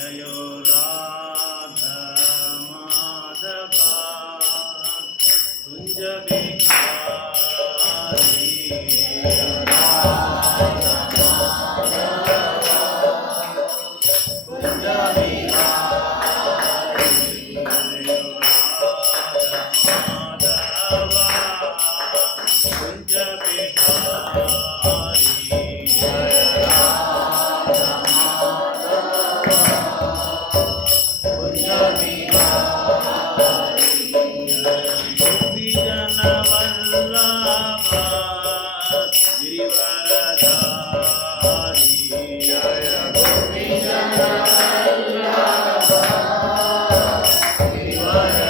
जयो राधा माधवा कुंज बिहारी राधा माधवा कुंज बिहारी जयो राधा माधवा कुंज बिहारी जय राधा माधवा कुंज बिहारी गोपी जन वल्लभ गिरिवरधारी जय गोपी जन वल्लभ गिरिवरधारी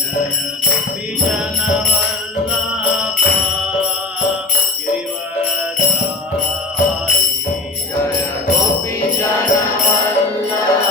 जय गोपी जन वल्लभ गिरिवरधारी जय गोपी जन Vallabh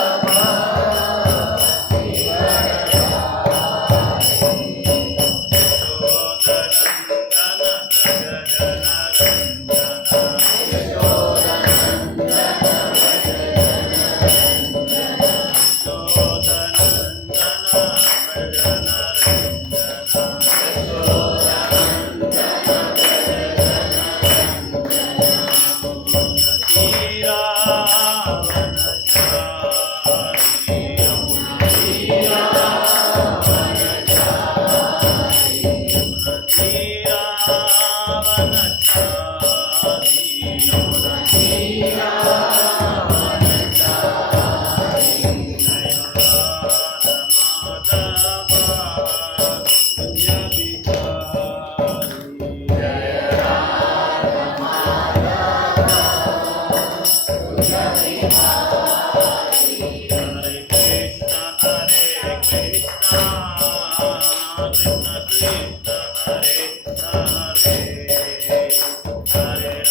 Hare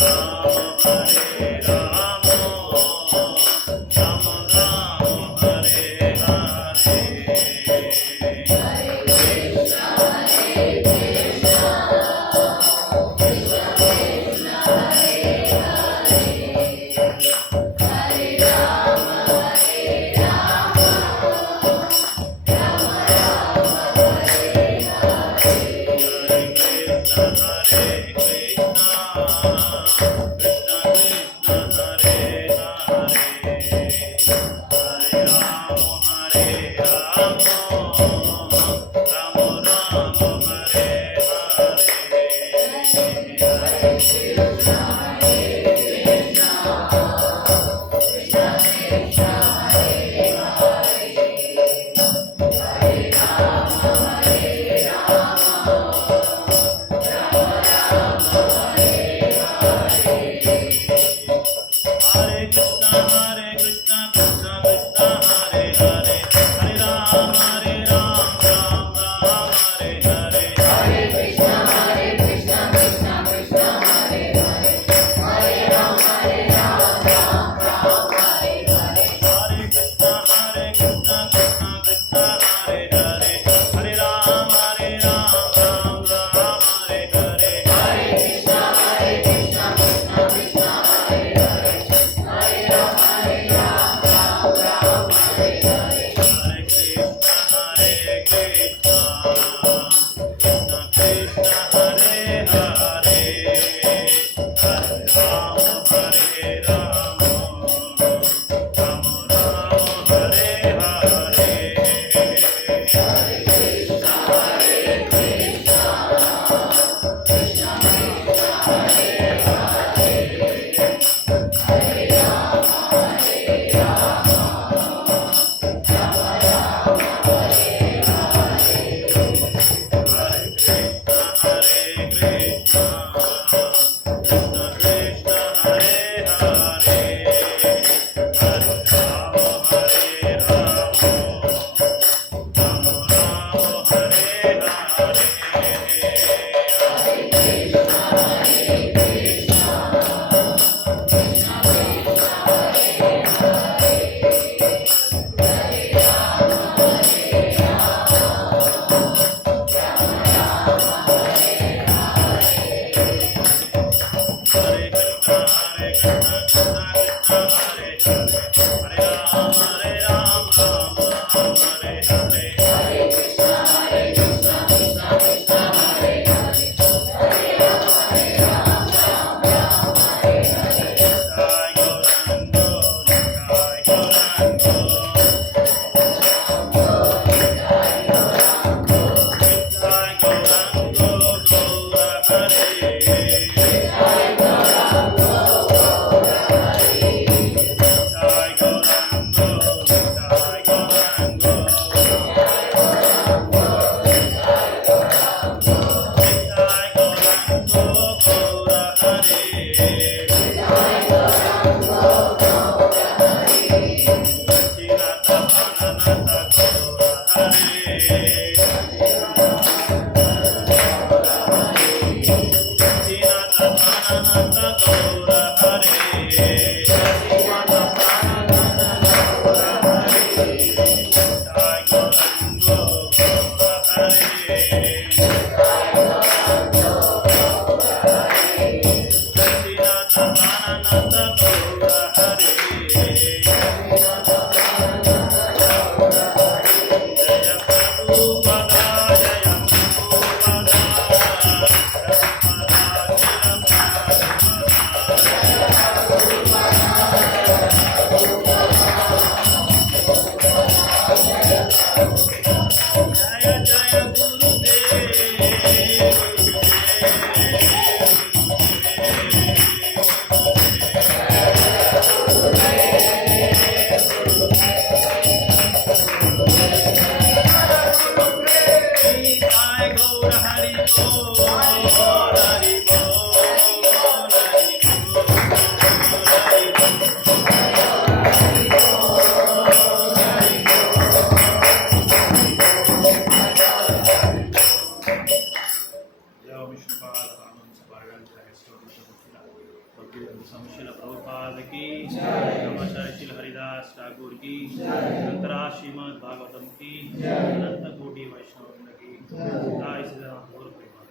Samshila Prabhupada ki Namaskar Shri Haridas Thakur ki Santara Srimad Bagavatam ki Ananta Koti Vaishnava ki Jai Sri Ram Gaur Prema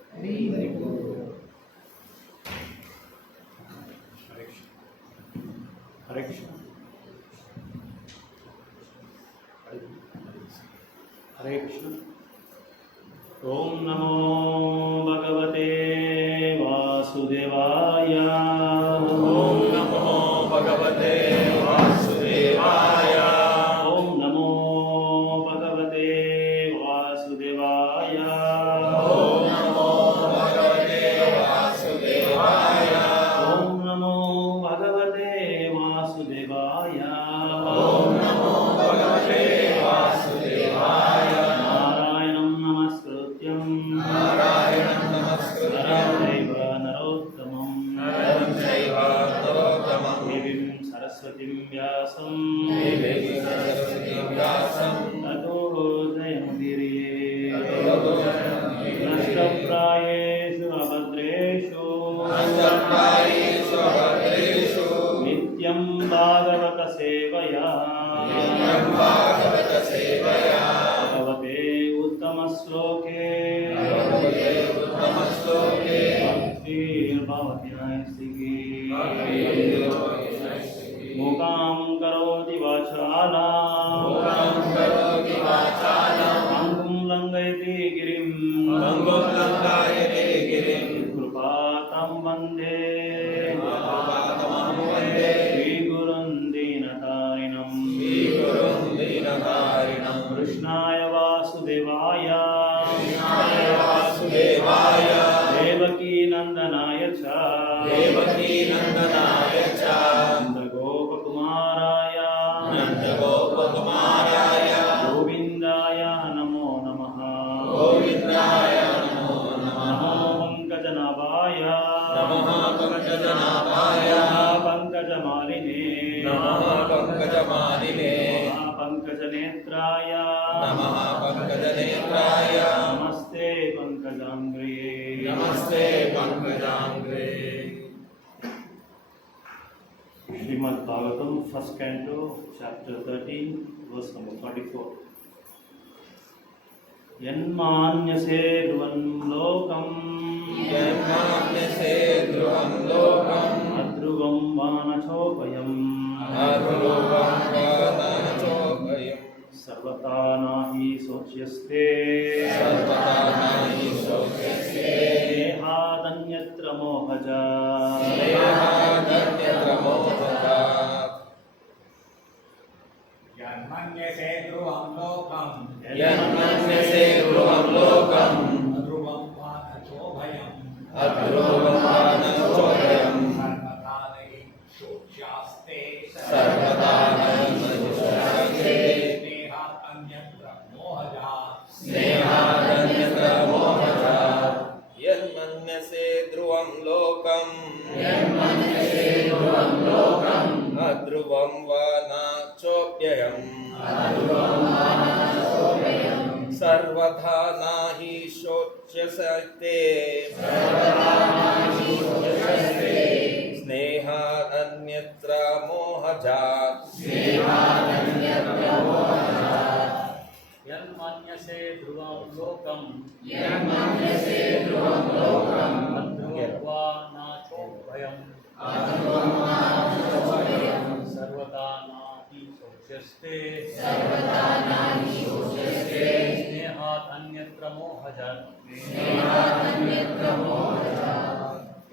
Hare Krishna Hare Krishna Om Namo Bhagavate Vasudevaya Om Namo Bhagavate Vasudevaya Om Namo Bhagavate Vasudevaya Om Namo Bhagavate Vasudevaya Om Namo Bhagavate Vasudevaya Om Namo Bhagavate Vasudevaya Narayanam Namaskrutyam Narayanam Namaskrutyam Naram Chaiva Narottamam Devim Saraswatim Vyasam Tato Jayamudiriye Nashtaprayeshu Abhadreshu Nityam Bhagavata Sevaya Bhagavate Uttamasloke Bhaktir Bhavati Naistiki Mukam Karoti Vachalam Angum Langayati Girim Krupatam Vande Sri Gurun Dinatarinam Krishnaya Vasudevaya Devaki Nandanaya Cha Nanda Gopakumaraya Govindaya Namo Namaha Namo Pankajanabhaya Pankajamarine Pankajanetraya Namaste Pankajangre Srimad Bhagavatam, first canto, chapter 13, verse number 44. Yanmanyase dhruvam lokam adhruvam vanachopayam sarvata nahi socyaste nehadanyatra mohaja Yanmanyase dhruvam lokam Yanmanyase dhruvam lokam adhruvam vanachopayam adhruvam अध्रुवं वा न चोप्ययम् सर्वथा नाहि शोच्यते स्नेहात् अन्यत्र मोहजात् यन्मन्यसे ध्रुवं लोकम् अध्रुवं वा न चोभयम् सर्वदा नाहि शोच्यस्ते स्नेहात् अन्यत्र मोहजात्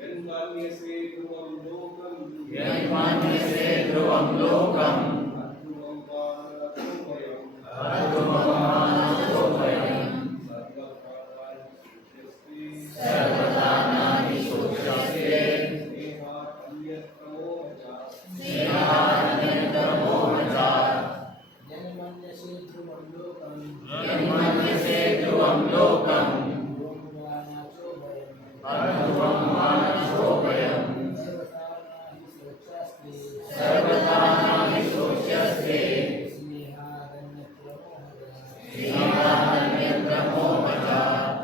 यन्मन्यसे ध्रुवं लोकम् यन्मन्यसे ध्रुवं लोकम् अध्रुवं वा न चोभयम् सर्वथा नहि शोच्यास्ते स्नेहादन्यत्र मोहजात् यन्मन्यसे ध्रुवं लोकम् ध्रुवं वा न चोभयम् सर्वथा नाहि शोच्यास्ते स्नेहादन्यत्र मोहजात्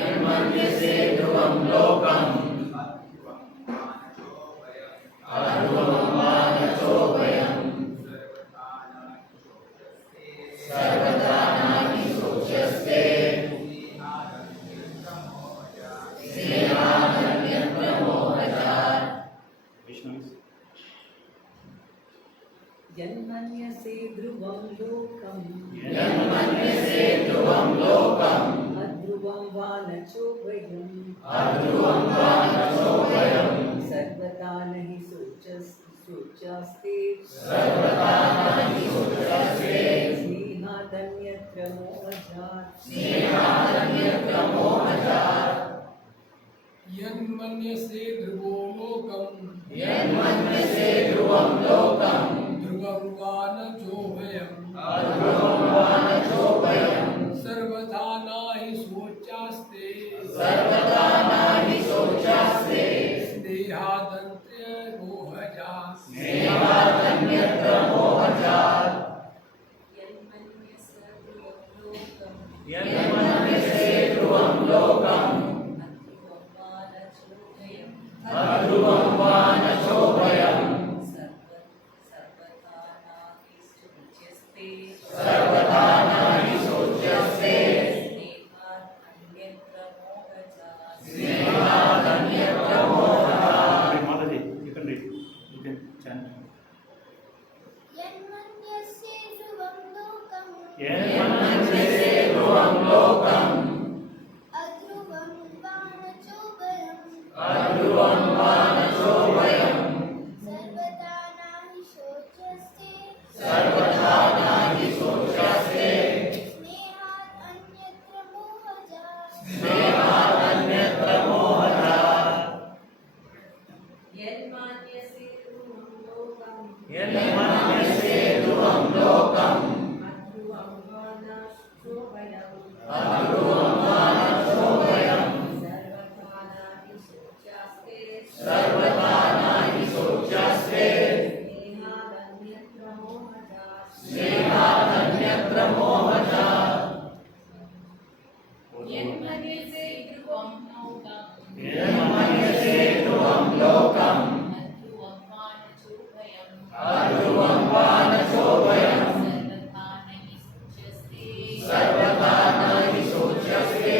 यन्मन्यसे ध्रुवं लोकम् अध्रुवं वा न चोभयम् सर्वथा नाहि शोच्यस्ते स्नेहादन्यत्र मोहजात् Mataji, you can read. You can chant. यन्मन्यसे ध्रुवं लोकम् यन्मन्यसे ध्रुवं लोकम् अध्रुवं वा न चोभयम् अध्रुवं वा न चोभयम् सर्वथा नाहि शोच्यस्ते स्नेहात् अन्यत्र मोहजात् यन्मन्यसे ध्रुवं लोकम् अध्रुवं वा न चोभयम् सर्वथा नाहि शोच्यास्ते स्नेहादन्यत्र मोहजात् यन्मन्यसे ध्रुवं लोकम् अध्रुवं वा न चोभयम् सर्वथा नहि शोच्यस्ते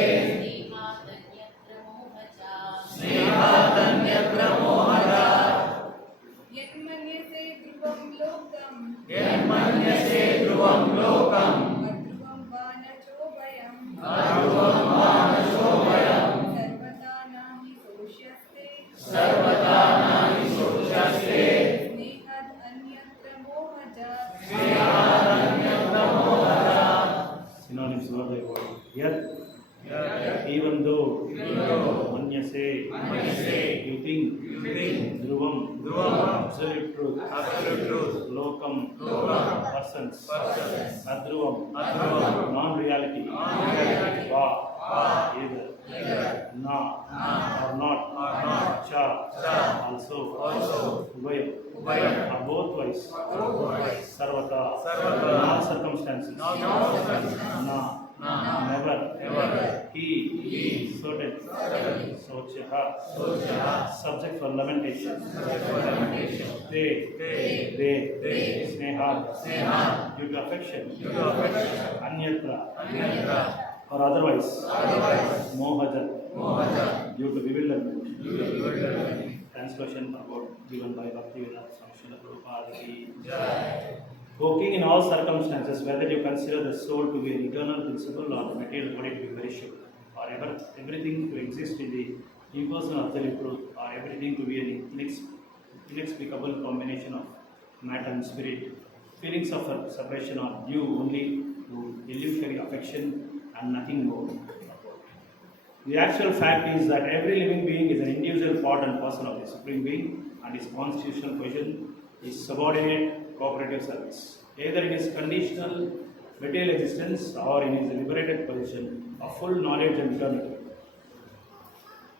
स्नेहादन्यत्र मोहजात् यन्मन्यसे ध्रुवं लोकम् अध्रुवं वा न चोभयम् सर्वथा नाहि शोच्यस्ते स्नेहात् अन्यत्र मोहजात् Synonyms of the word. Yet, even though, manyase, you think, dhruvam, absolute truth, lokam, persons, adhruvam, non-reality, va, either, na, or not, cha, also, ubhayam, are both wise, sarvata, in all circumstances, na, never, he, certain, sochaha, subject for lamentation, they, sneha, due to affection, anyatra, or otherwise, mohaja, due to bewilderment. Translation about given by Bhaktivedanta Swami Prabhupada ki. Working in all circumstances, whether you consider the soul to be an eternal principle or the material body to be perishable, or everything to exist in the impersonal absolute truth, or everything to be an inexplicable combination of matter and spirit, feelings of separation are due only to illusory affection and nothing more. The actual fact is that every living being is an individual part and parcel of the Supreme Being, and his constitutional position is subordinate cooperative service, either in his conditional material existence or in his liberated position of full knowledge and eternity.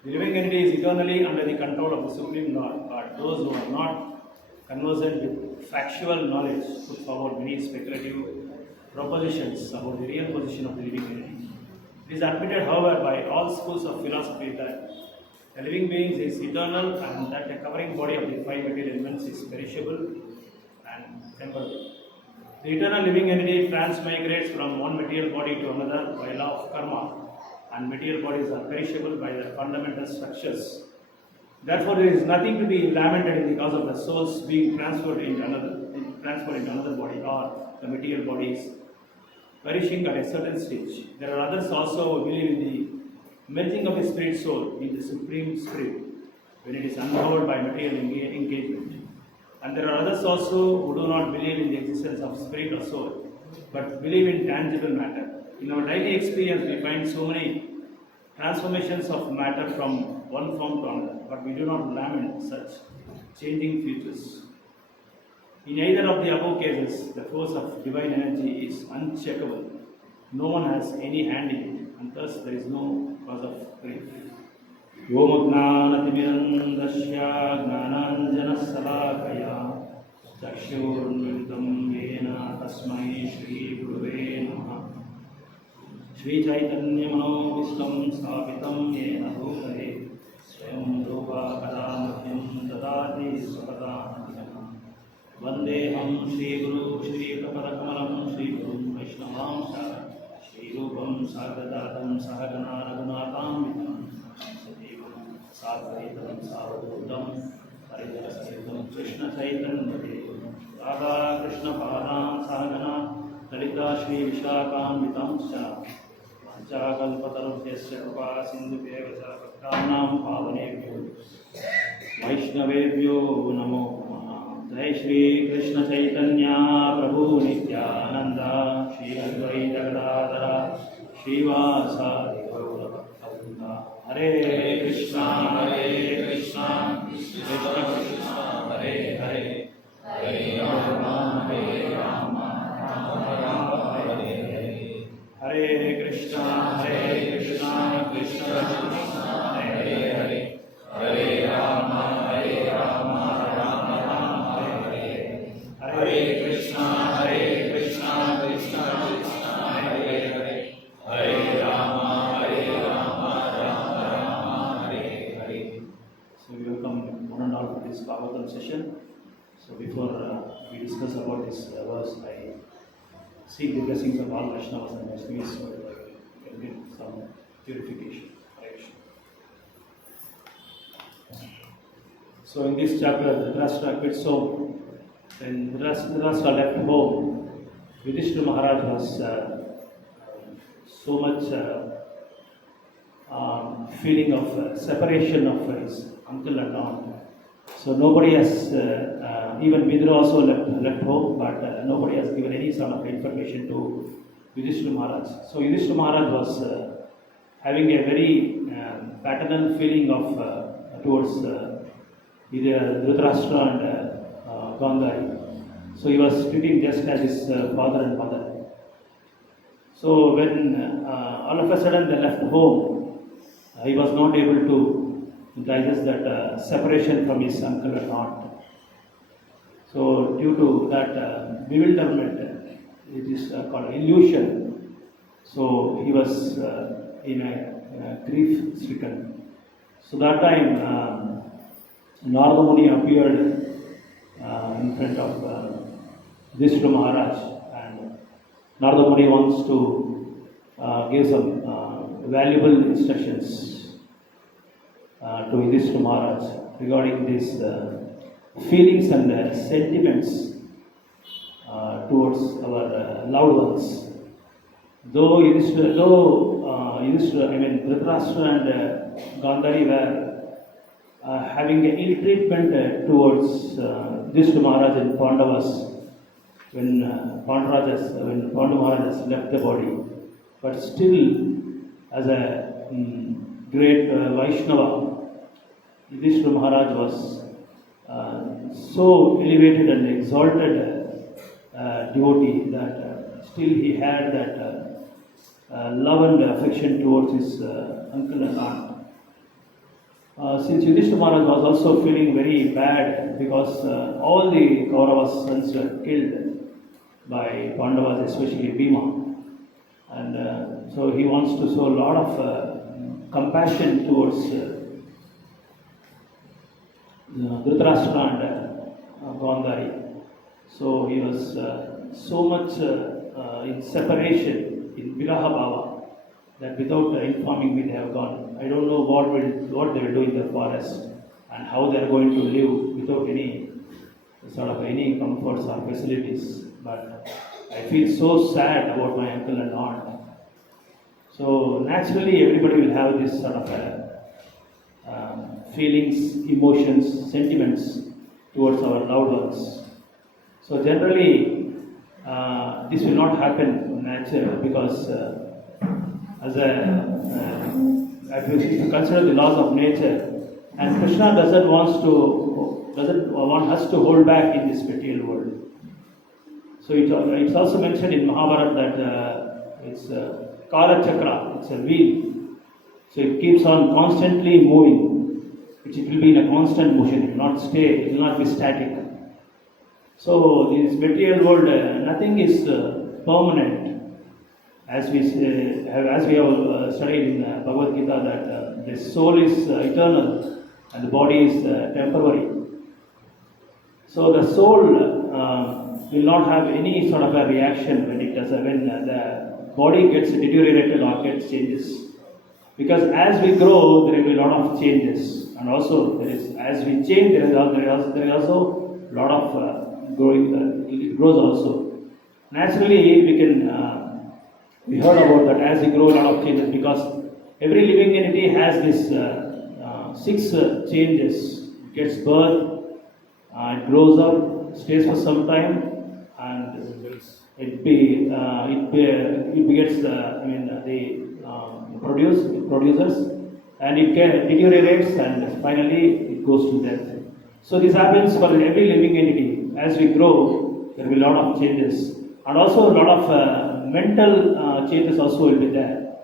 The living entity is eternally under the control of the Supreme Lord, but those who are not conversant with factual knowledge put forward many speculative propositions about the real position of the living entity. It is admitted, however, by all schools of philosophy that a living being is eternal and that the covering body of the five material elements is perishable and temporal. The eternal living entity transmigrates from one material body to another by law of karma, and material bodies are perishable by their fundamental structures. Therefore, there is nothing to be lamented in the cause of the souls being transferred into another body, or the material bodies perishing at a certain stage. There are others also who believe in the merging of the spirit soul in the Supreme Spirit when it is uncovered by material engagement. And there are others also who do not believe in the existence of spirit or soul, but believe in tangible matter. In our daily experience, we find so many transformations of matter from one form to another, but we do not lament such changing futures. In either of the above cases, the force of divine energy is uncheckable. No one has any hand in it, and thus there is no cause of grief. Om Gnanatimidandasya Gnananjanasalakaya Chakshurmilitam Yena Tasmai Shri Guruve Namaha. Shri Chaitanya Manobhishtam Sthapitam Yena Bhutale Swayam Rupa Kadamahyam Dadati Swapadanam. Vandeham Shri Guru Shri Prapadakamalam Shri Guru Vaishnavam Shri Rupam Sagadatam Sahagana Raghunatham Vitam Sadevam Sadvaitam Savadodam Haridasaritam Krishna Chaitanya Radha Krishna Padam Sahagana Lalita Shri Vishakam Vitam Sha Vanchakalpatarubhyasya Kripa Sindhubhyeva Bhaktanam Pavanebhyo Vaishnavebhyo Namo Jai Shri Krishna Chaitanya Prabhu Nityananda Shri Advaita Gadadhara Srivasadi Gaura Bhakta Hare Krishna Krishna Krishna Hare Hare Hare Rama Rama Rama Hare Hare Hare Krishna Krishna Krishna Hare Hare Hare Rama Rama Hare Krishna Krishna Krishna Hare Hare Hare Rama Rama Hare Hare. So we welcome one and all for this Bagavatam session. So before we discuss about this verse, I seek the blessings of all Vaishnavas and Vaishnavis so that we can get some purification. So in this chapter, Dhritarashtra quits home. When Dhritarashtra left home, Yudhishthira Maharaj was so much feeling of separation of his uncle and aunt. So nobody has, even Vidura also left home, but nobody has given any sort of information to Yudhishthira Maharaj. So Yudhishthira Maharaj was having a very paternal feeling of towards either Dhritarashtra and Gangari. So he was treating just as his father and mother. So when all of a sudden they left home, he was not able to digest that separation from his uncle and aunt. So due to that bewilderment, it is called illusion. So he was in a grief stricken. So that time Narada Muni appeared in front of Vishnu Maharaj, and Narada Muni wants to give some valuable instructions to Vishnu Maharaj regarding these feelings and sentiments towards our loved ones. Though Dhritarashtra and Gandhari were having an ill treatment towards Vishnu Maharaj and Pandavas when Pandu Maharaj left the body, but still, as a great Vaishnava, Vishnu Maharaj was so elevated and exalted devotee that still he had that love and affection towards his uncle and aunt. Since Yudhishthira Maharaj was also feeling very bad because all the Kauravas' sons were killed by Pandavas, especially Bhima, and so he wants to show a lot of compassion towards Dhritarashtra and Gandhari. So he was so much in separation, in Viraha Bhava, that without informing me they have gone. I don't know what they will do in the forest and how they are going to live without any comforts or facilities. But I feel so sad about my uncle and aunt. So naturally everybody will have this sort of feelings, emotions, sentiments towards our loved ones. So generally this will not happen naturally because if you consider the laws of nature, and Krishna doesn't want us to hold back in this material world. So it's also mentioned in Mahabharata that it's Kala Chakra, it's a wheel. So it keeps on constantly moving. It will be in a constant motion, it will not stay, it will not be static. So this material world, nothing is permanent. As we have studied in Bhagavad Gita, that the soul is eternal and the body is temporary. So the soul will not have any sort of a reaction when the body gets deteriorated or gets changes. Because as we grow, there will be a lot of changes, and also as we change, there is also a lot of growing. It grows also. Naturally, we heard about that as we grow, a lot of changes, because every living entity has this 6 changes. It gets birth, it grows up, stays for some time, and it begets the producers, and it deteriorates, and finally it goes to death. So this happens for every living entity. As we grow, there will be a lot of changes, and also a lot of mental changes also will be there.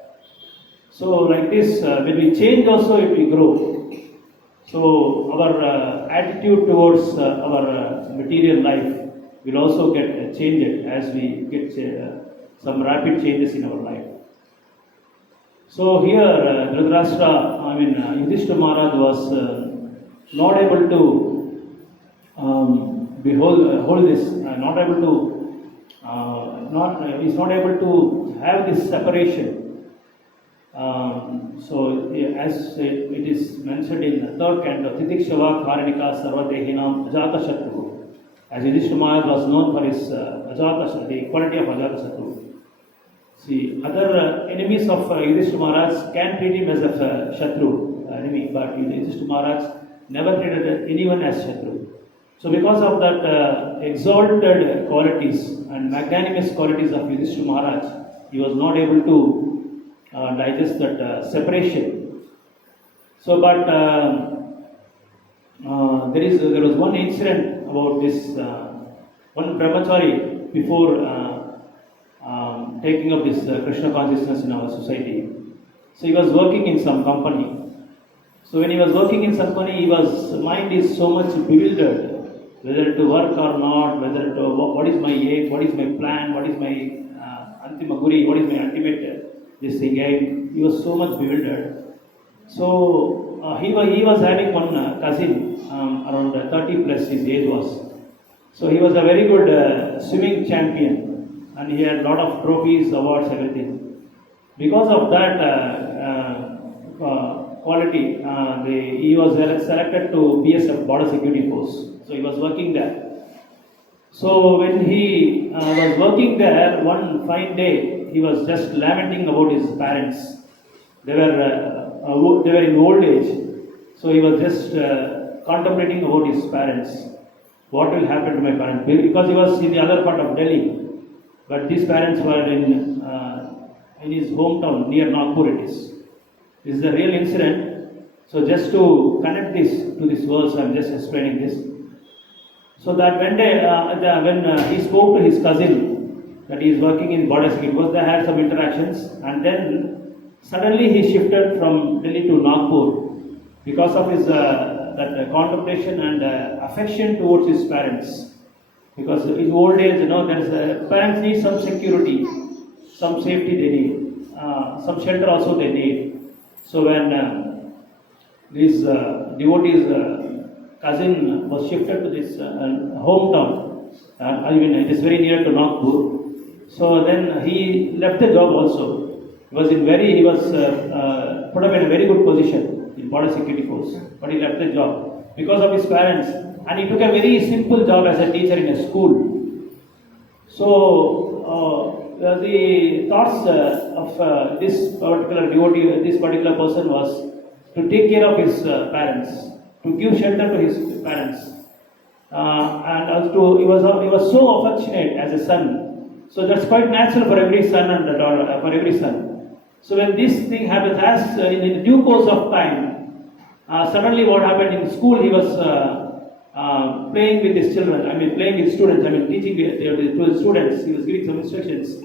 So like this, when we change also, it will grow. So our attitude towards our material life will also get changed as we get some rapid changes in our life. So here, Yudhishthira Maharaj was not able to hold this, is not able to have this separation. So as it is mentioned in the 3rd canto, Titikshava Karanika Sarvadehinam Ajata Shatru. As Yudhishthira Maharaj was known for his the quality of Ajata Shatru. See, other enemies of Yudhishthira Maharaj can treat him as a Shatru, enemy, but Yudhishthira Maharaj never treated anyone as Shatru. So because of that exalted qualities and magnanimous qualities of Yudhishthira Maharaj, he was not able to digest that separation. So, but there was one incident about this one brahmachari before taking up this Krishna consciousness in our society. So he was working in some company. So when he was working in some company, his mind is so much bewildered, whether to work or not, whether to what is my aim, what is my plan, what is my antima guri, what is my ultimate this thing. He was so much bewildered. So he was having one cousin around 30 plus his age was. So he was a very good swimming champion, and he had a lot of trophies, awards, everything. Because of that quality, he was selected to BSF Border Security Force. So he was working there. So when he was working there, one fine day, he was just lamenting about his parents. They were in old age. So he was just contemplating about his parents. What will happen to my parents? Because he was in the other part of Delhi, but these parents were in his hometown near Nagpur. It is. This is a real incident. So just to connect this to this verse, I am just explaining this. So that one day, when he spoke to his cousin that he is working in border security, because they had some interactions, and then suddenly he shifted from Delhi to Nagpur because of his that contemplation and affection towards his parents. Because in old age, there is parents need some security, some safety they need, some shelter also they need. So when this devotee's cousin was shifted to this hometown, it is very near to Nagpur. So then he left the job also. He was put up in a very good position in border security force, but he left the job because of his parents, and he took a very simple job as a teacher in a school. So the thoughts of this particular devotee, this particular person was to take care of his parents, to give shelter to his parents, and also he was so affectionate as a son. So that's quite natural for every son and daughter, for every son. So when this thing happens, as in due course of time, suddenly what happened in school, he was playing with his children, playing with students, teaching to the students, he was giving some instructions.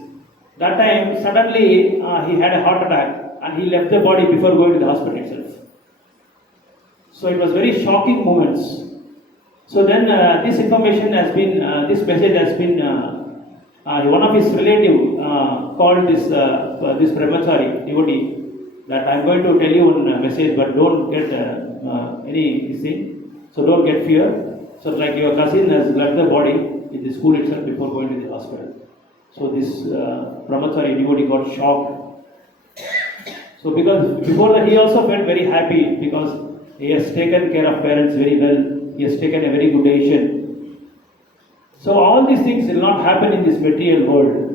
That time, suddenly he had a heart attack and he left the body before going to the hospital itself. So it was very shocking moments. So then this information has been, this message has been, one of his relative called this brahmachari devotee that I am going to tell you one message, but don't get any thing. So don't get fear. So like your cousin has left the body in the school itself before going to the hospital. So this brahmachari devotee got shocked. So because before that he also felt very happy because he has taken care of parents very well. He has taken a very good decision. So all these things will not happen in this material world.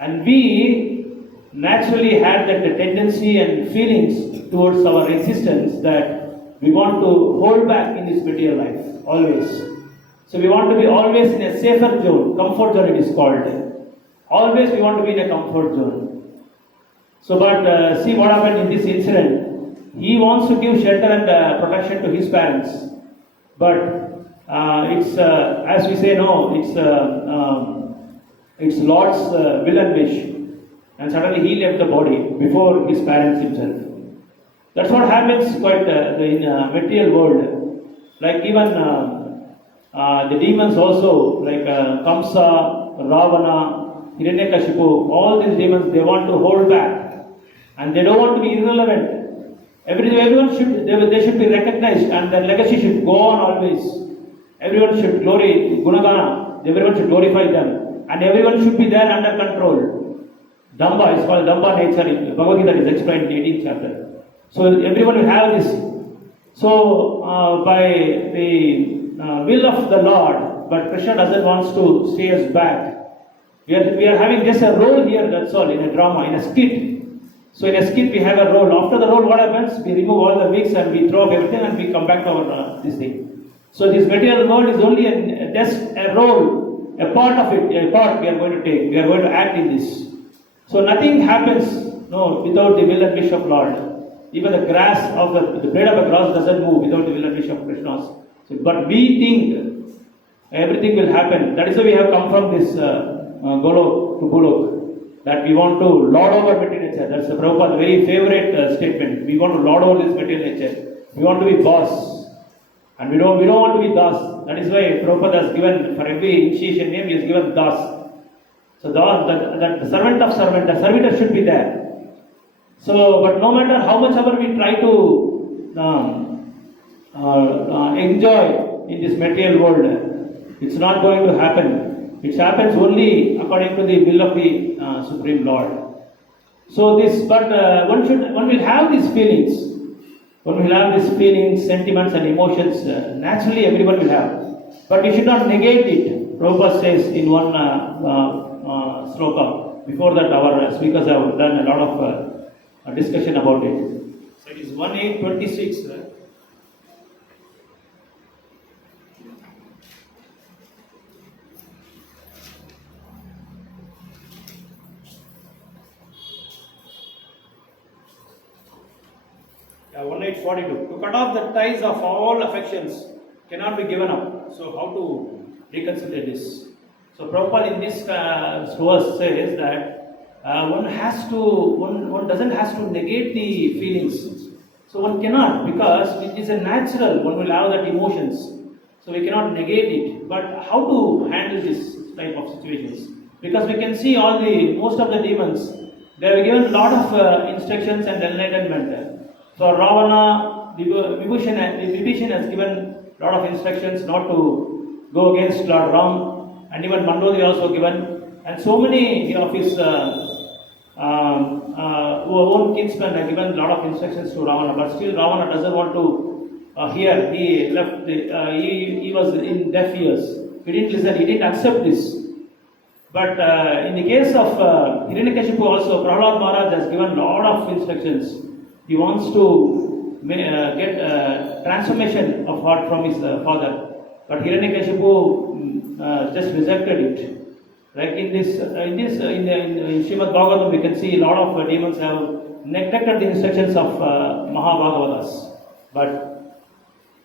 And we naturally have that tendency and feelings towards our existence that we want to hold back in this material life, always. So we want to be always in a safer zone, comfort zone it is called. Always we want to be in a comfort zone. So but see what happened in this incident. He wants to give shelter and protection to his parents. But it's as we say, no, it's Lord's will and wish, and suddenly he left the body before his parents himself. That's what happens quite in material world. Like even the demons also, like Kamsa, Ravana, Hiranyakashipu, all these demons, they want to hold back, and they don't want to be irrelevant. Everyone should, they should be recognized, and their legacy should go on always. Everyone should glory, Gunagana, everyone should glorify them, and everyone should be there under control. Damba is called Damba nature in Bagavatam is explained in the 18th chapter. So everyone will have this. So by the will of the Lord, but Krishna doesn't want to stay us back. We are having just a role here, that's all, in a drama, in a skit. So in a skit we have a role. After the role, what happens? We remove all the wigs and we throw up everything and we come back to our this thing. So this material world is only just a role, a part of it, a part we are going to take. We are going to act in this. So nothing happens without the will and wish of Lord. Even the grass of the blade of a grass doesn't move without the will and wish of Krishna. So, but we think everything will happen. That is why we have come from this Golok to Bulok. that we want to lord over material nature. That's the Prabhupada's very favorite statement. We want to lord over this material nature. We want to be boss. And we don't want to be das. That is why Prabhupada has given, for every initiation name, he has given das. So the servant of servant, the servitor should be there. So, but no matter how much ever we try to enjoy in this material world, it's not going to happen. It happens only according to the will of the Supreme Lord. So one will have these feelings. One will have these feelings, sentiments and emotions. Naturally everyone will have. But we should not negate it. Prabhupada says in one sloka. Before that our speakers have done a lot of discussion about it. So it is 1826. Yeah, 1842. To cut off the ties of all affections cannot be given up. So how to reconcile this? So Prabhupada in this verse says that one doesn't has to negate the feelings. So one cannot, because it is a natural, one will have that emotions. So we cannot negate it. But how to handle this type of situations? Because we can see most of the demons, they have given a lot of instructions and enlightenment. So Ravana, Vibhishan has given a lot of instructions not to go against Lord Ram, and even Mandodari also given, and so many of his own kinsmen have given a lot of instructions to Ravana, but still Ravana doesn't want to hear. He left. He was in deaf ears. He didn't listen. He didn't accept this. But in the case of Hiranyakashipu also, Prahlad Maharaj has given a lot of instructions. He wants to get transformation of heart from his father, but Hiranyakashipu just rejected it. Like in Srimad Bhagavatam, we can see a lot of demons have neglected the instructions of Mahabhagavatas. But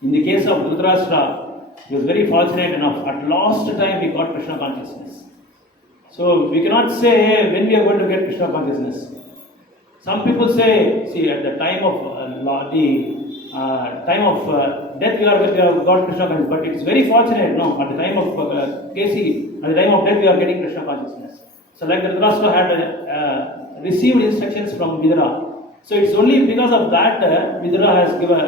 in the case of Dhritarashtra, he was very fortunate enough. At last time, he got Krishna consciousness. So we cannot say when we are going to get Krishna consciousness. Some people say, see, at the time of death, we have got Krishna consciousness. But it is very fortunate, no, at the time of Kesi, at the time of death, we are getting Krishna consciousness. So like Dhritarashtra had received instructions from Vidura. So it's only because of that Vidura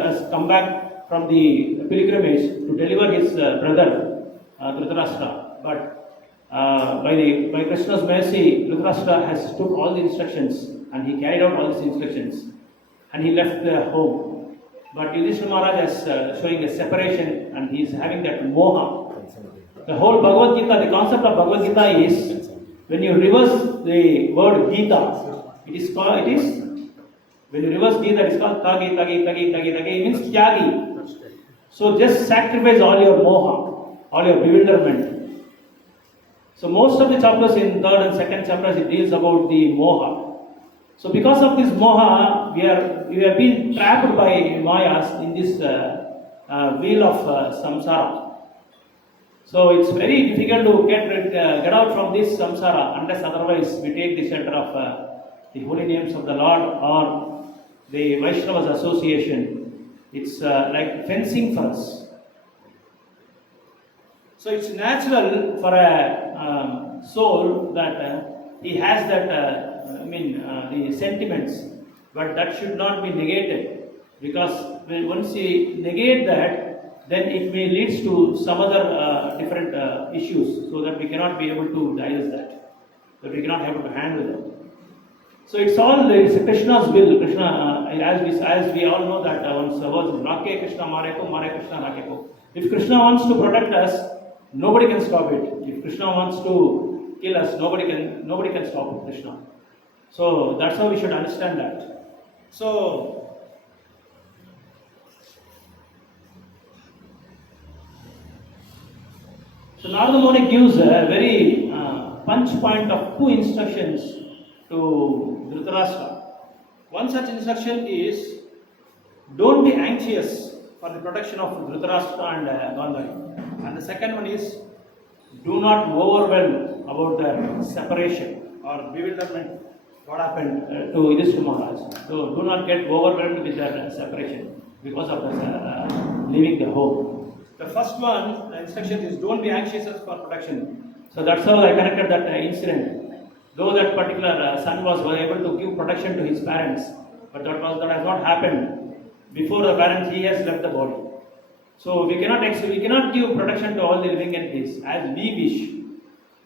has come back from the pilgrimage to deliver his brother Dhritarashtra. But by Krishna's mercy, Dhritarashtra has took all the instructions and he carried out all these instructions and he left the home. But Yudhishthira Maharaj is showing a separation and he is having that moha. The whole Bhagavad Gita, the concept of Bhagavad Gita is when you reverse the word Gita, when you reverse Gita, it is called Tagi, it means Tyagi. So just sacrifice all your moha, all your bewilderment. So most of the chapters in third and second chapters, it deals about the moha. So because of this moha, we have been trapped by mayas in this wheel of samsara. So it's very difficult to get out from this samsara unless otherwise we take the shelter of the holy names of the Lord or the Vaishnavas association. It's like fencing for us. So it's natural for a soul that he has that the sentiments, but that should not be negated, because once we negate that, then it may lead to some other different issues, so that we cannot be able to digest that we cannot be able to handle that. So it's Krishna's will. Krishna, as we all know that once was Rake Krishna Mareko, Mare Krishna Rakeko. If Krishna wants to protect us, nobody can stop it. If Krishna wants to kill us, nobody can stop Krishna. So that's how we should understand that. So Narada Muni gives a very punch point of 2 instructions to Dhritarashtra. One such instruction is, don't be anxious for the protection of Dhritarashtra and Gandhari. And the second one is, do not overwhelm about their separation. or bewilderment. What happened to Yudhishthira Maharaj? So do not get overwhelmed with that separation because of leaving the home. The first one, the instruction is don't be anxious for protection. So that's how I connected that incident. Though that particular son was able to give protection to his parents, but that has not happened. Before the parents, he has left the body. So we cannot give protection to all the living entities as we wish.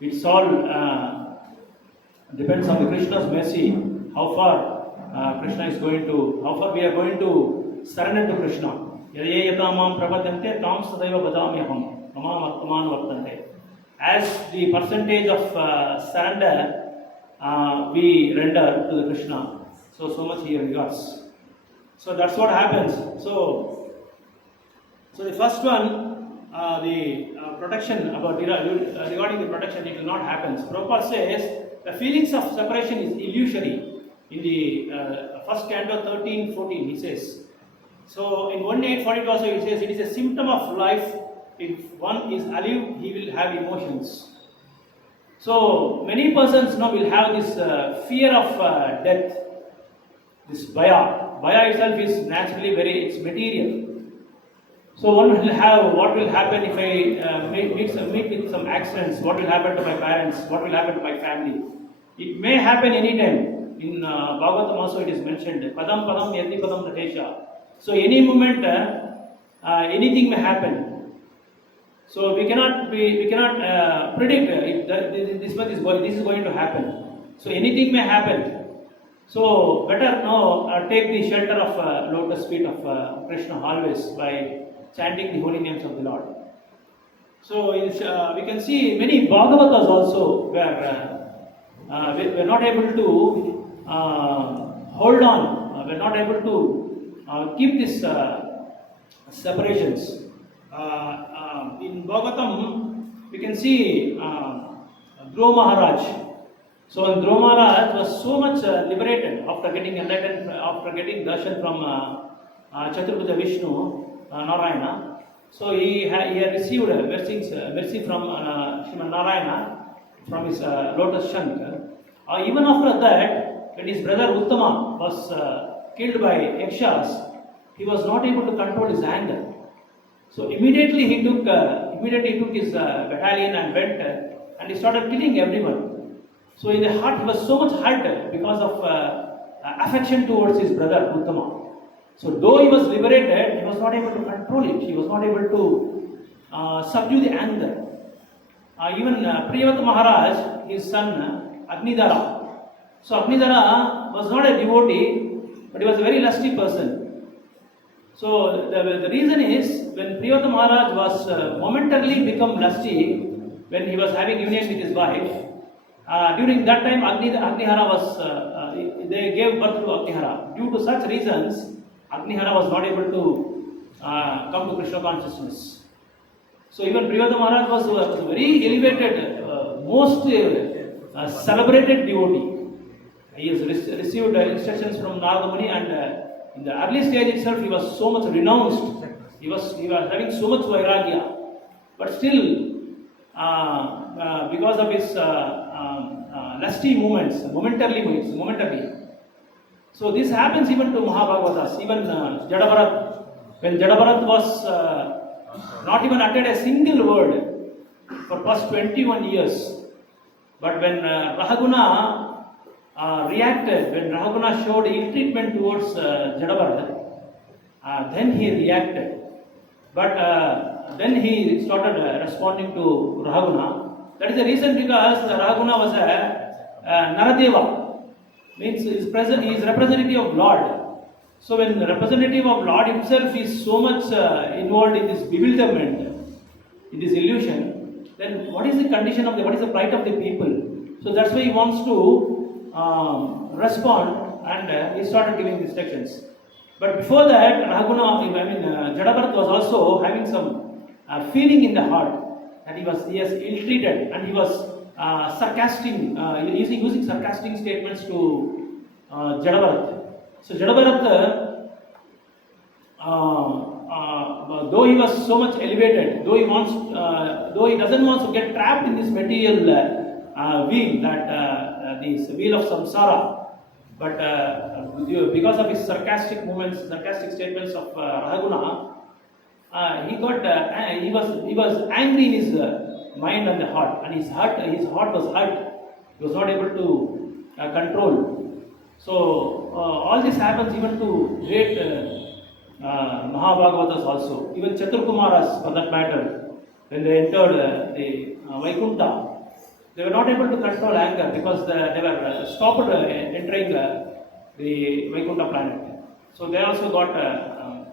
It's all depends on the Krishna's mercy. How far Krishna is going to, how far we are going to surrender to Krishna. As the percentage of surrender we render to the Krishna, so much he regards. So that's what happens. So the first one, the protection regarding the protection, it will not happen. Prabhupada says the feelings of separation is illusory. In the first canto 13-14, he says. So in 1.8.42 also he says it is a symptom of life. If one is alive, he will have emotions. So many persons now will have this fear of death. This bhaya. Bhaya itself is naturally it's material. So one will have what will happen if I meet with some accidents, what will happen to my parents, what will happen to my family. It may happen anytime. In Bagavatam also it is mentioned, padam padam yati padam natesha. So any moment anything may happen. So we cannot predict if this is going to happen. So anything may happen. So better now take the shelter of lotus feet of Krishna always by chanting the holy names of the Lord. So we can see many Bhagavatas also where we were not able to hold on, we are not able to keep these separations. In Bagavatam, we can see Dhruva Maharaj. So when Dhruva Maharaj was so much liberated after getting enlightened, after getting darshan from Chaturbuddha Vishnu, Narayana. So he had received mercy from Srimad Narayana from his lotus shank. Even after that, when his brother Uttama was killed by Yakshas, he was not able to control his anger. So immediately he took his battalion and went and he started killing everyone. So in the heart he was so much hurt because of affection towards his brother Uttama. So though he was liberated, he was not able to control it. He was not able to subdue the anger. Even Priyavata Maharaj, his son Agnidhara. So Agnidhara was not a devotee, but he was a very lusty person. So the reason is when Priyavata Maharaj was momentarily become lusty when he was having union with his wife. During that time, Agnihara was they gave birth to Agnihara. Due to such reasons, Agnihara was not able to come to Krishna consciousness. So even Priyavata Maharaj was a very elevated, most celebrated devotee. He has received instructions from Narada Muni, and in the early stage itself he was so much renounced. He was having so much vairagya, but still because of his lusty movements, momentarily. So this happens even to Mahabhagavatas, even Jadabharat. When Jadabharat was not even uttered a single word for past 21 years, but when Rahaguna reacted, when Rahaguna showed ill treatment towards Jadabharat, then he reacted. But then he started responding to Rahaguna. That is the reason because Rahaguna was a Naradeva, means he is representative of Lord. So when the representative of Lord himself is so much involved in this bewilderment, in this illusion, then what is the condition of what is the plight of the people? So that's why he wants to respond, and he started giving instructions. But before that, Jadabharat was also having some feeling in the heart that he was ill-treated, and he was using sarcastic statements to Jadabharat. So Jadabharat, though he was so much elevated, though he doesn't want to get trapped in this material wheel that this wheel of samsara. But because of his sarcastic moments, sarcastic statements of Rahaguna, he was angry in his mind and the heart, and his heart was hurt. He was not able to control. So all this happens even to great Mahabhagavatas also, even Chaturkumaras for that matter, when they entered the Vaikuntha, they were not able to control anger because they were stopped entering the Vaikuntha planet. So they also got a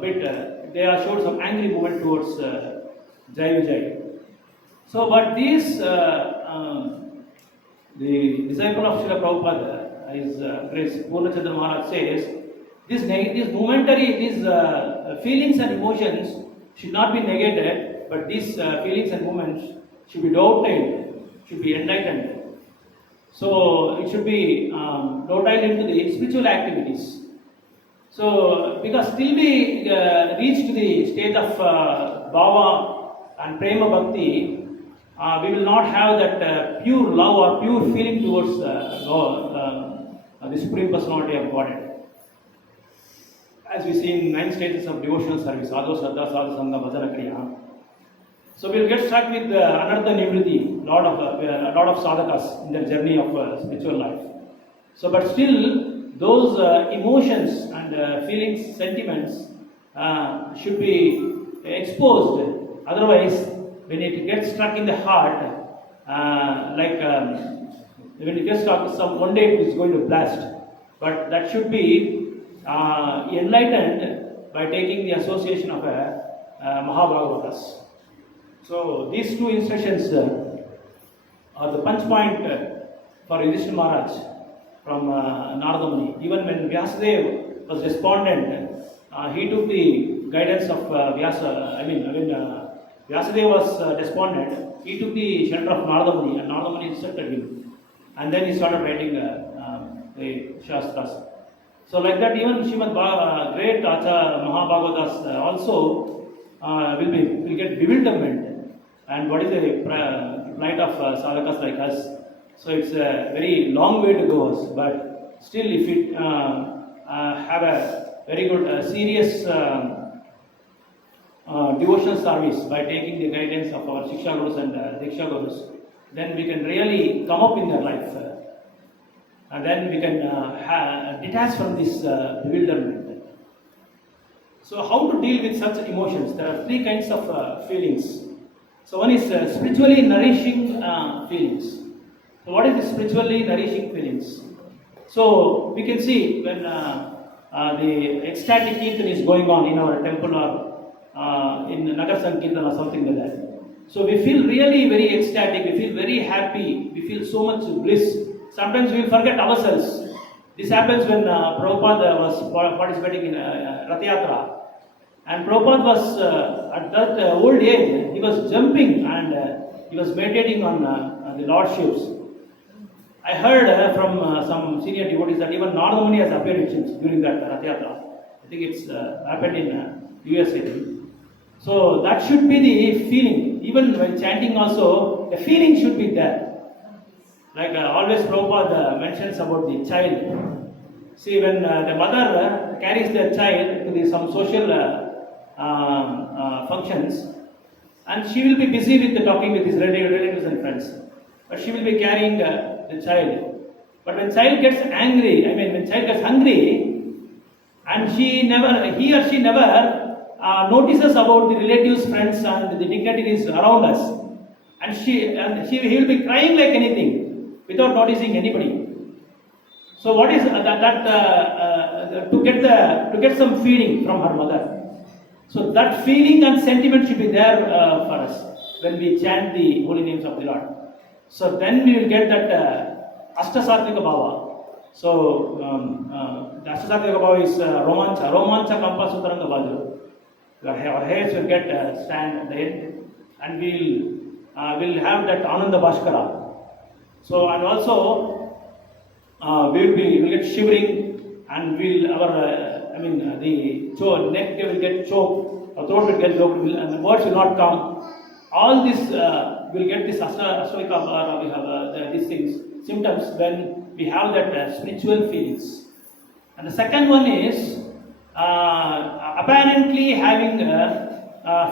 bit, they are showed some angry movement towards Jai Vijay. So, but these, the disciple of Srila Prabhupada, His Grace Purnachandra Maharaj says, these momentary, these feelings and emotions should not be negated, but these feelings and moments should be doubted, should be enlightened. So it should be dotailed into the spiritual activities. So because till we reach to the state of bhava and prema bhakti, we will not have that pure love or pure feeling towards the Supreme Personality of Godhead. As we see in 9 stages of devotional service, Sadhu Shraddha, Sadhu Sangha, Bhajana Kriya. So we will get stuck with Anartha Nivritti, lot of sadhakas in their journey of spiritual life. So, but still, those emotions and feelings, sentiments should be exposed. Otherwise, when it gets stuck in the heart, when it gets stuck, one day it is going to blast. But that should be enlightened by taking the association of Mahabhagavatas. So these two instructions are the punch point for Yudhishthira Maharaj from Narada Muni. Even when Vyasadeva was despondent, he took the guidance of Vyasa. Vyasadeva was despondent, he took the shelter of Narada Muni, and Narada Muni instructed him. And then he started writing the Shastras. So like that, even great Mahabhagavatas also will get bewilderment. And what is the plight of sadhakas like us? So it's a very long way to go. But still, if we have a very good, serious devotional service by taking the guidance of our Shiksha Gurus and Diksha Gurus, then we can really come up in their life. And then we can detach from this bewilderment. So how to deal with such emotions? There are 3 kinds of feelings. So one is spiritually nourishing feelings. So what is the spiritually nourishing feelings? So we can see when the ecstatic kirtan is going on in our temple or in Nagar Sankirtan or something like that. So we feel really very ecstatic, we feel very happy, we feel so much bliss. Sometimes we will forget ourselves. This happens when Prabhupada was participating in Rath Yatra. And Prabhupada was, at that old age, he was jumping and he was meditating on the Lordships. I heard from some senior devotees that even Narada Muni has appeared during that Rath Yatra. I think it's happened in USA. So that should be the feeling. Even when chanting also, the feeling should be there. Like always Prabhupada mentions about the child. See, when the mother carries the child to some social functions, and she will be busy with talking with his relatives and friends, but she will be carrying the child. But when child gets angry, when child gets hungry, and he or she never notices about the relatives, friends, and the dignitaries around us, and he will be crying like anything without noticing anybody. So what is to get some feeling from her mother? So that feeling and sentiment should be there for us when we chant the holy names of the Lord. So then we will get that Ashtasatvika Bhava. So the Ashtasatvika Bhava is Romancha Kampa Sutaranga Bhaju. Our hairs will get stand at the end, and we'll have that Ananda Bhaskara. So and also we'll get shivering, and the neck will get choked, our throat will get choked, and the words will not come. All this will get this Ashtasatvika Bhava, we have these things. symptoms when we have that spiritual feelings. And the second one is apparently having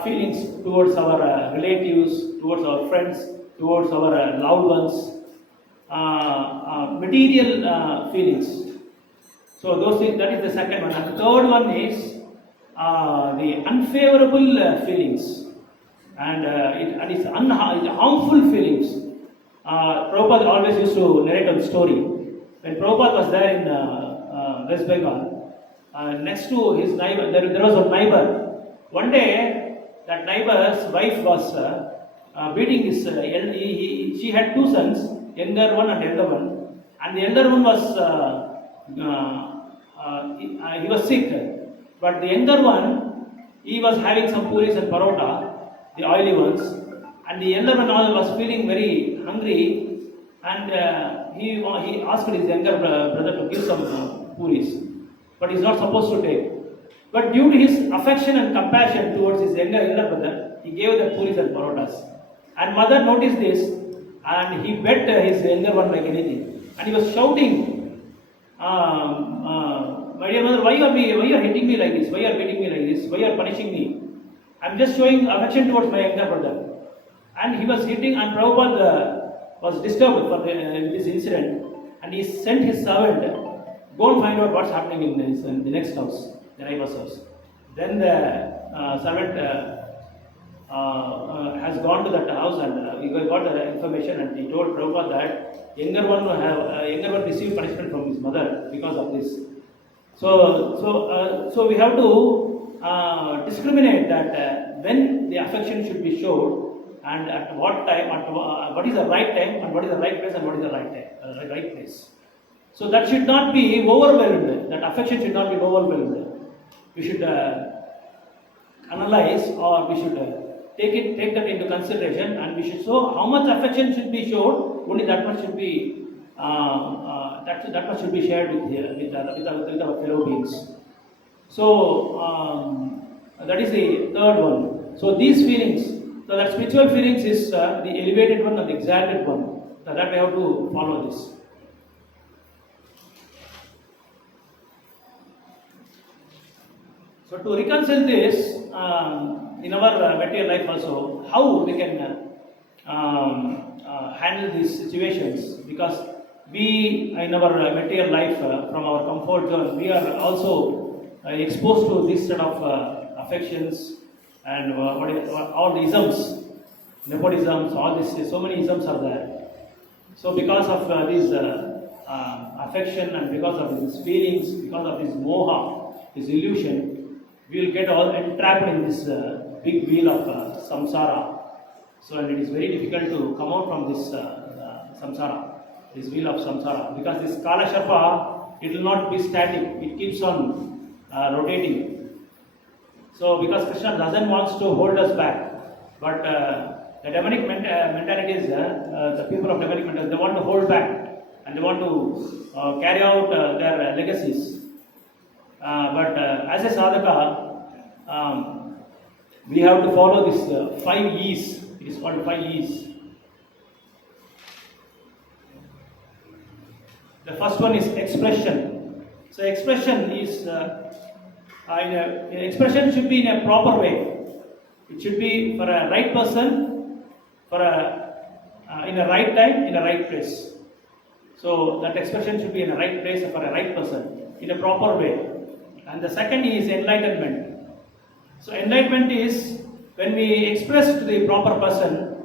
feelings towards our relatives, towards our friends, towards our loved ones, material feelings. So those things, that is the second one. And the third one is the unfavorable feelings, and it's harmful feelings. Prabhupada always used to narrate a story. When Prabhupada was there in West Bengal, next to his neighbor, there was a neighbor. One day, that neighbor's wife was beating his. She had two sons, younger one and elder one, and the elder one was he was sick, but the younger one, he was having some puris and parota, the oily ones, and the elder one was feeling very hungry, and he asked his younger brother to give some puris, but he's not supposed to take. But due to his affection and compassion towards his elder brother, he gave the puris and parotas. And mother noticed this, and he beat his younger one like anything, and he was shouting, "My dear mother, why you are hitting me like this? Why you are beating me like this? Why you are punishing me? I'm just showing affection towards my younger brother." And he was hitting, and Prabhupada was disturbed for this incident, and he sent his servant, "Go and find out what's happening in the next house, the neighbor's house." Then the servant has gone to that house, and he got the information, and he told Prabhupada that younger one received punishment from his mother because of this. So we have to discriminate that when the affection should be shown, and at what time, what is the right time, and what is the right place, and what is the right time, right place. So that should not be overwhelmed. That affection should not be overwhelmed. We should analyze, or we should take that into consideration, and we should show how much affection should be shown. Only that much should be that much should be shared with our fellow beings. So that is the third one. So these feelings, so that spiritual feelings is the elevated one and the exalted one. So that we have to follow this. So to reconcile this in our material life also, how we can handle these situations, because we in our material life, from our comfort zone, we are also exposed to this set of affections and all the isms, nepotisms, all this, so many isms are there. So because of this affection, and because of these feelings, because of this moha, this illusion, we will get all entrapped in this big wheel of samsara. So, and it is very difficult to come out from this samsara, this wheel of samsara, because this kala sharpa, it will not be static, it keeps on rotating. So because Krishna doesn't want to hold us back, but the demonic mentalities, the people of demonic mentalities, they want to hold back, and they want to carry out their legacies. But as a sadhaka, we have to follow this 5 E's. It is called 5 E's. The first one is expression. So expression is expression should be in a proper way. It should be for a right person, for in a right time, in a right place. So that expression should be in a right place for a right person, in a proper way. And the second is enlightenment. So enlightenment is when we express to the proper person,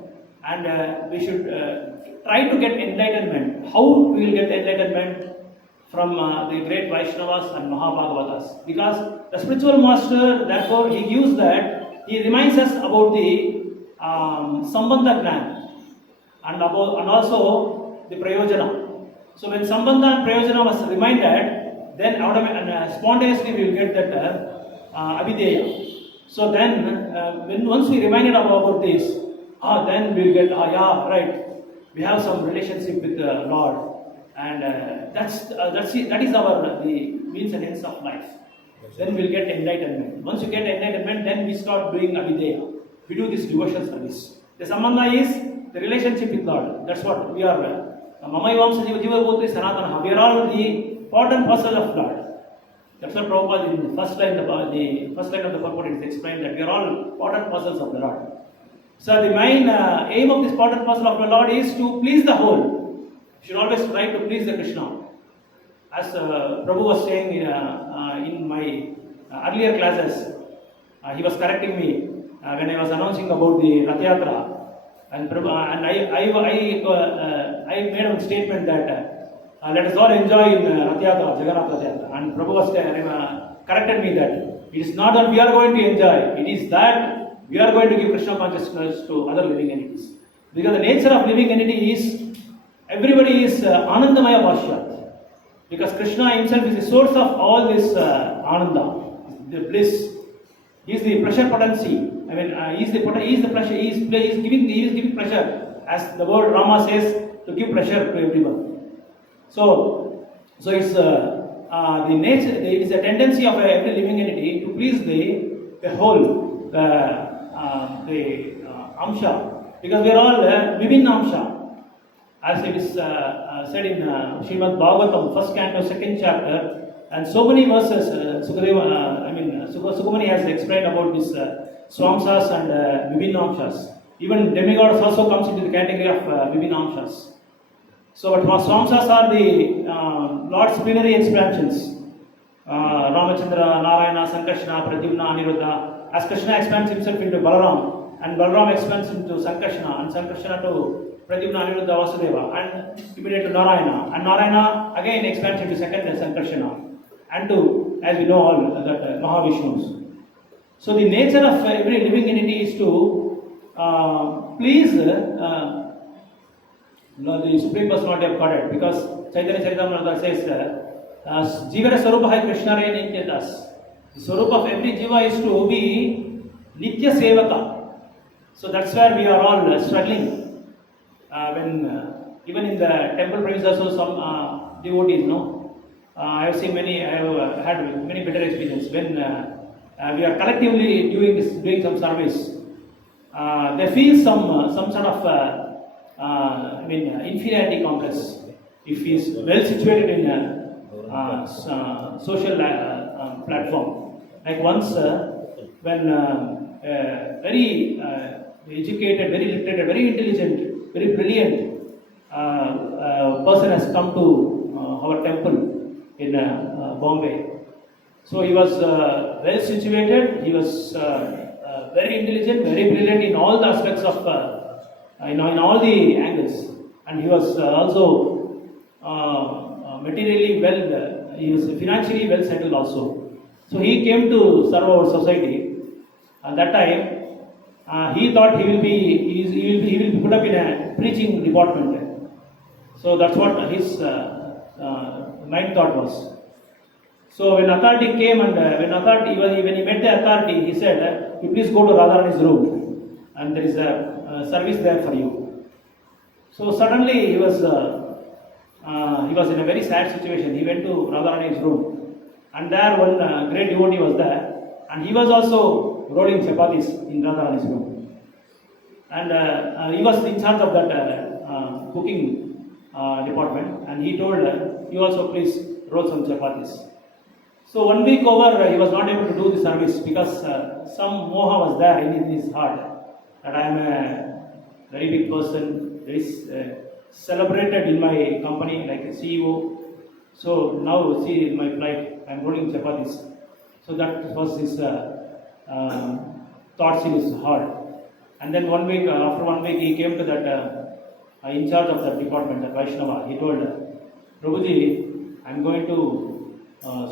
and we should try to get enlightenment. How we will get enlightenment? From the great Vaishnavas and Mahabhagavatas. Because the spiritual master, therefore, he gives that, he reminds us about the Sambandha Gnan, and also the Prayojana. So when Sambandha and Prayojana was reminded, then spontaneously we will get that Abhideya. So then, once we reminded about this, then we will get, yeah, right, we have some relationship with the Lord, and that is our the means and ends of life. Then we will get enlightenment. Once you get enlightenment, then we start doing Abhideya. We do this devotion service. The Sambandha is the relationship with Lord. That's what we are Mamayvamsa Jiva Bhutri Sanatana. We are all the part and parcel of God. That's what Prabhupada in the first line of the purport is explained that we are all part and parcels of the Lord. So the main aim of this part and parcel of the Lord is to please the whole. You should always try to please the Krishna. As Prabhu was saying in my earlier classes, he was correcting me when I was announcing about the Rath Yatra, and I made a statement that let us all enjoy in Rath Yatra, Jagannath Rath Yatra, and Prabhu was corrected me that it is not that we are going to enjoy, it is that we are going to give Krishna consciousness to other living entities. Because the nature of living entity is everybody is Anandamaya Vashyat. Because Krishna himself is the source of all this Ananda, the bliss. He is the pleasure potency. I mean, he is the pleasure. He is giving pleasure, as the word Rama says, to give pleasure to everyone. So it's the nature. It is a tendency of every living entity to please the whole, the Amsha, because we are all Vibhinna Amsha. As it is said in Srimad Bagavatam, first canto, second chapter, and so many verses, Sukamani has explained about this Swamsas and Vibhinamshas. Even demigods also comes into the category of Vibhinamshas. So, but Swamsas are the Lord's plenary expansions. Ramachandra, Narayana, Sankarshana, Pradyumna, Aniruddha. As Krishna expands himself into Balaram, and Balaram expands into Sankarshana, and Sankarshana to Pradyumna, Aniruddha, Vasudeva, and immediately to Narayana. And Narayana again expands into second Sankarshana, and to, as we know all, that Mahavishnus. So the nature of every living entity is to please the Supreme Personality of Godhead, because Chaitanya Charitamrita says, Jivara Sarupa hai Krishna re Nityadas. The Sarupa of every Jiva is to be Nitya Sevaka. So that's where we are all struggling. When even in the temple premises, also some devotees, I have seen many. I have had many better experiences when we are collectively doing some service. They feel some sort of inferiority complex. If he is well situated in a social platform, like once when very educated, very literate, very intelligent, very brilliant person has come to our temple in Bombay. So he was well situated, he was very intelligent, very brilliant in all the aspects of, in all the angles. And he was also materially well, he was financially well settled also. So he came to serve our society. At that time, he thought he will be put up in a preaching department. So that's what his mind thought was. So when authority came and when he met the authority, he said, "You please go to Radharani's room, and there is a service there for you." So suddenly he was in a very sad situation. He went to Radharani's room, and there one great devotee was there, and he was also rolling chapatis in Radharani's room, and he was in charge of that cooking department, and he told, "You also please roll some chapatis." So 1 week over, he was not able to do the service because some moha was there in his heart that I am a very big person, very celebrated in my company like a CEO. So now see in my flight, I am rolling chapatis. So that was his thoughts in his heart. And then after 1 week, he came to that in charge of that department, that Vaishnava. He told, "Prabhuji, I am going to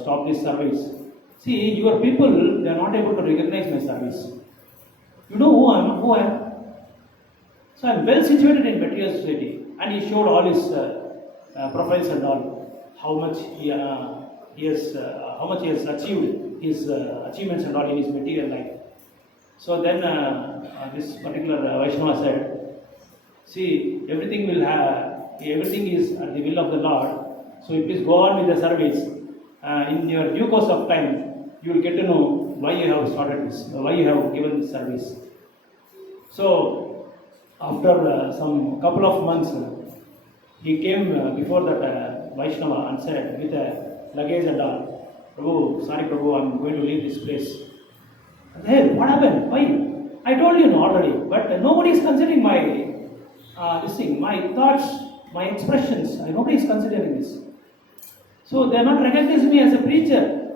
stop this service. See, your people, they are not able to recognize my service. You know who I am? So I am well situated in material society." And he showed all his profiles and all, how much he has achieved, his achievements and all in his material life. So then this particular Vaishnava said, "See, everything is at the will of the Lord. So you please go on with the service. In your due course of time, you will get to know why you have started this, why you have given this service." So after some couple of months, he came before that Vaishnava and said, with a luggage and all, Prabhu, sorry Prabhu, I'm going to leave this place. Hey, what happened? Why? I told you already, but nobody is considering my this thing, my thoughts, my expressions. Nobody is considering this. So they are not recognizing me as a preacher.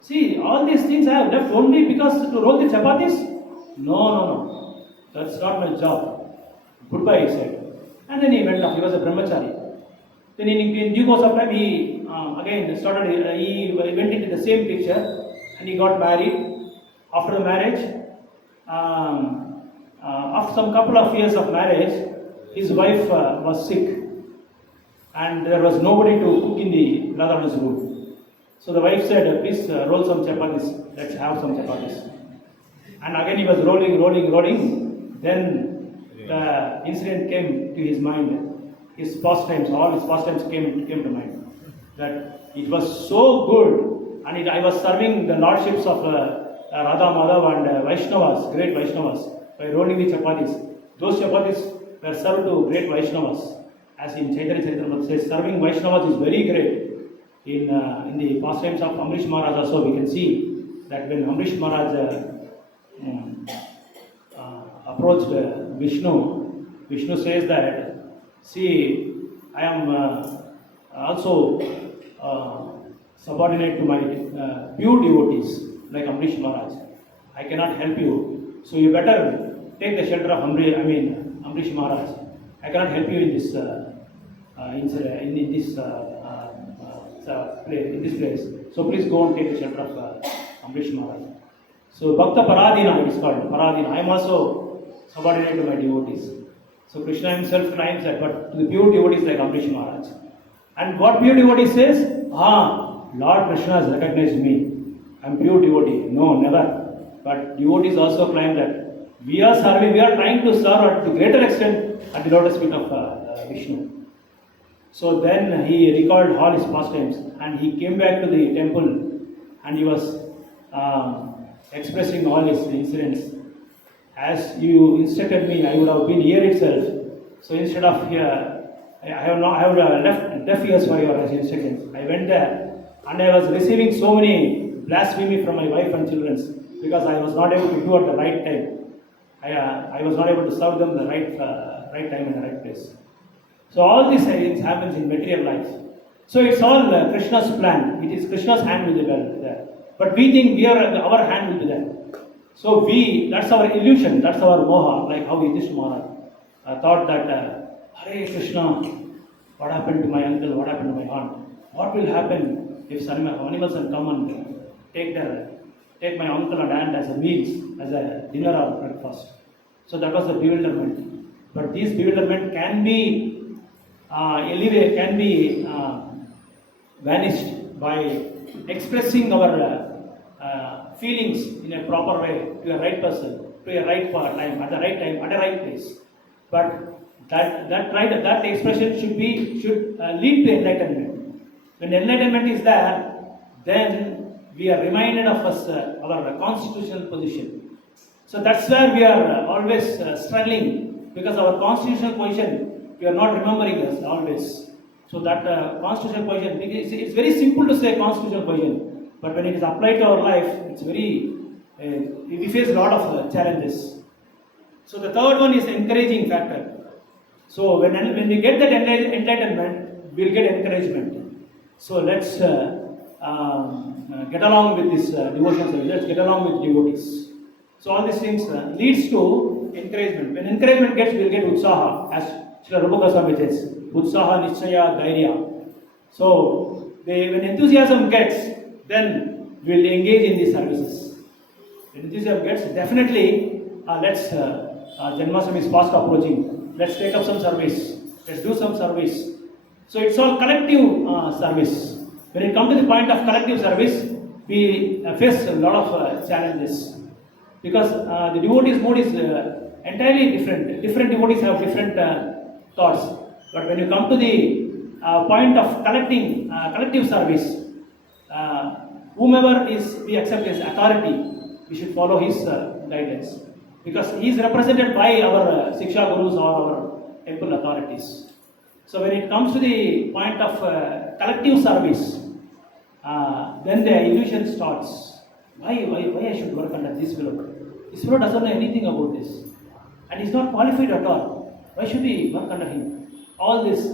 See, all these things I have left only because to roll the chapatis? No. That's not my job. Goodbye, he said. And then he went off. He was a brahmachari. Then in due course of time, he again started, he went into the same picture and he got married. After the marriage, after some couple of years of marriage, his wife was sick and there was nobody to cook in the Radharani's room. So the wife said, please roll some chapatis, let's have some chapatis. And again he was rolling. Then the incident came to his mind. His pastimes, all his pastimes came to mind. That it was so good, and I was serving the lordships of Radha Madhav and Vaishnavas, great Vaishnavas, by rolling the chapatis. Those chapatis were served to great Vaishnavas. As in Chaitanya Charitamrita says, serving Vaishnavas is very great. In the pastimes of Amrish Maharaj also, we can see that when Amrish Maharaj approached Vishnu says that, see, I am also subordinate to my pure devotees like Amrish Maharaj. I cannot help you, so you better take the shelter of Amrish Maharaj. I cannot help you in this place. So please go and take the shelter of Amrish Maharaj. So Bhakta Paradina, it is called Paradina. I am also subordinate to my devotees. So Krishna himself claims that, but to the pure devotees like Amrish Maharaj. And what pure devotee says? Lord Krishna has recognized me. I am pure devotee. No, never. But devotees also claim that we are trying to serve to greater extent at the lotus feet of Vishnu. So then he recalled all his pastimes and he came back to the temple and he was expressing all his incidents. As you instructed me, I would have been here itself. So instead of here, I have left deaf ears for your instructions. I went there and I was receiving so many blasphemy from my wife and children because I was not able to do at the right time. I was not able to serve them the right time and the right place. So all these things happens in material life. So it's all Krishna's plan. It is Krishna's hand will be there. But we think our hand will be there. So that's our illusion, that's our moha, like how Yudhishthira Maharaj thought that, Hare Krishna, what happened to my uncle, what happened to my aunt? What will happen if animals will come and take my uncle and aunt as a meals, as a dinner or breakfast? So that was the bewilderment. But this bewilderment can be vanished by expressing our feelings in a proper way to a right person, to a right time, at the right place. But that expression should lead to enlightenment. When enlightenment is there, then we are reminded of our constitutional position. So that's where we are always struggling, because our constitutional position, we are not remembering us always. So that constitutional position, it's very simple to say constitutional position. But when it is applied to our life, it's we face a lot of challenges. So the third one is the encouraging factor. So when we get that enlightenment, we'll get encouragement. So let's get along with this devotion service. Let's get along with devotees. So all these things leads to encouragement. When encouragement gets, we'll get utsaha, as Srila Rupa Goswami says, utsaha, nischaya, dhairya. So when enthusiasm gets, then we'll engage in these services. When enthusiasm gets, definitely Janmashtami is fast approaching. Let's take up some service. Let's do some service. So it's all collective service. When it comes to the point of collective service, we face a lot of challenges. Because the devotees' mode is entirely different. Different devotees have different thoughts. But when you come to the point of collective service, whomever we accept as authority, we should follow his guidance. Because he is represented by our Siksha Gurus or our temple authorities. So when it comes to the point of collective service, then the illusion starts. Why I should work under this fellow? This fellow doesn't know anything about this, and he's not qualified at all. Why should we work under him? All this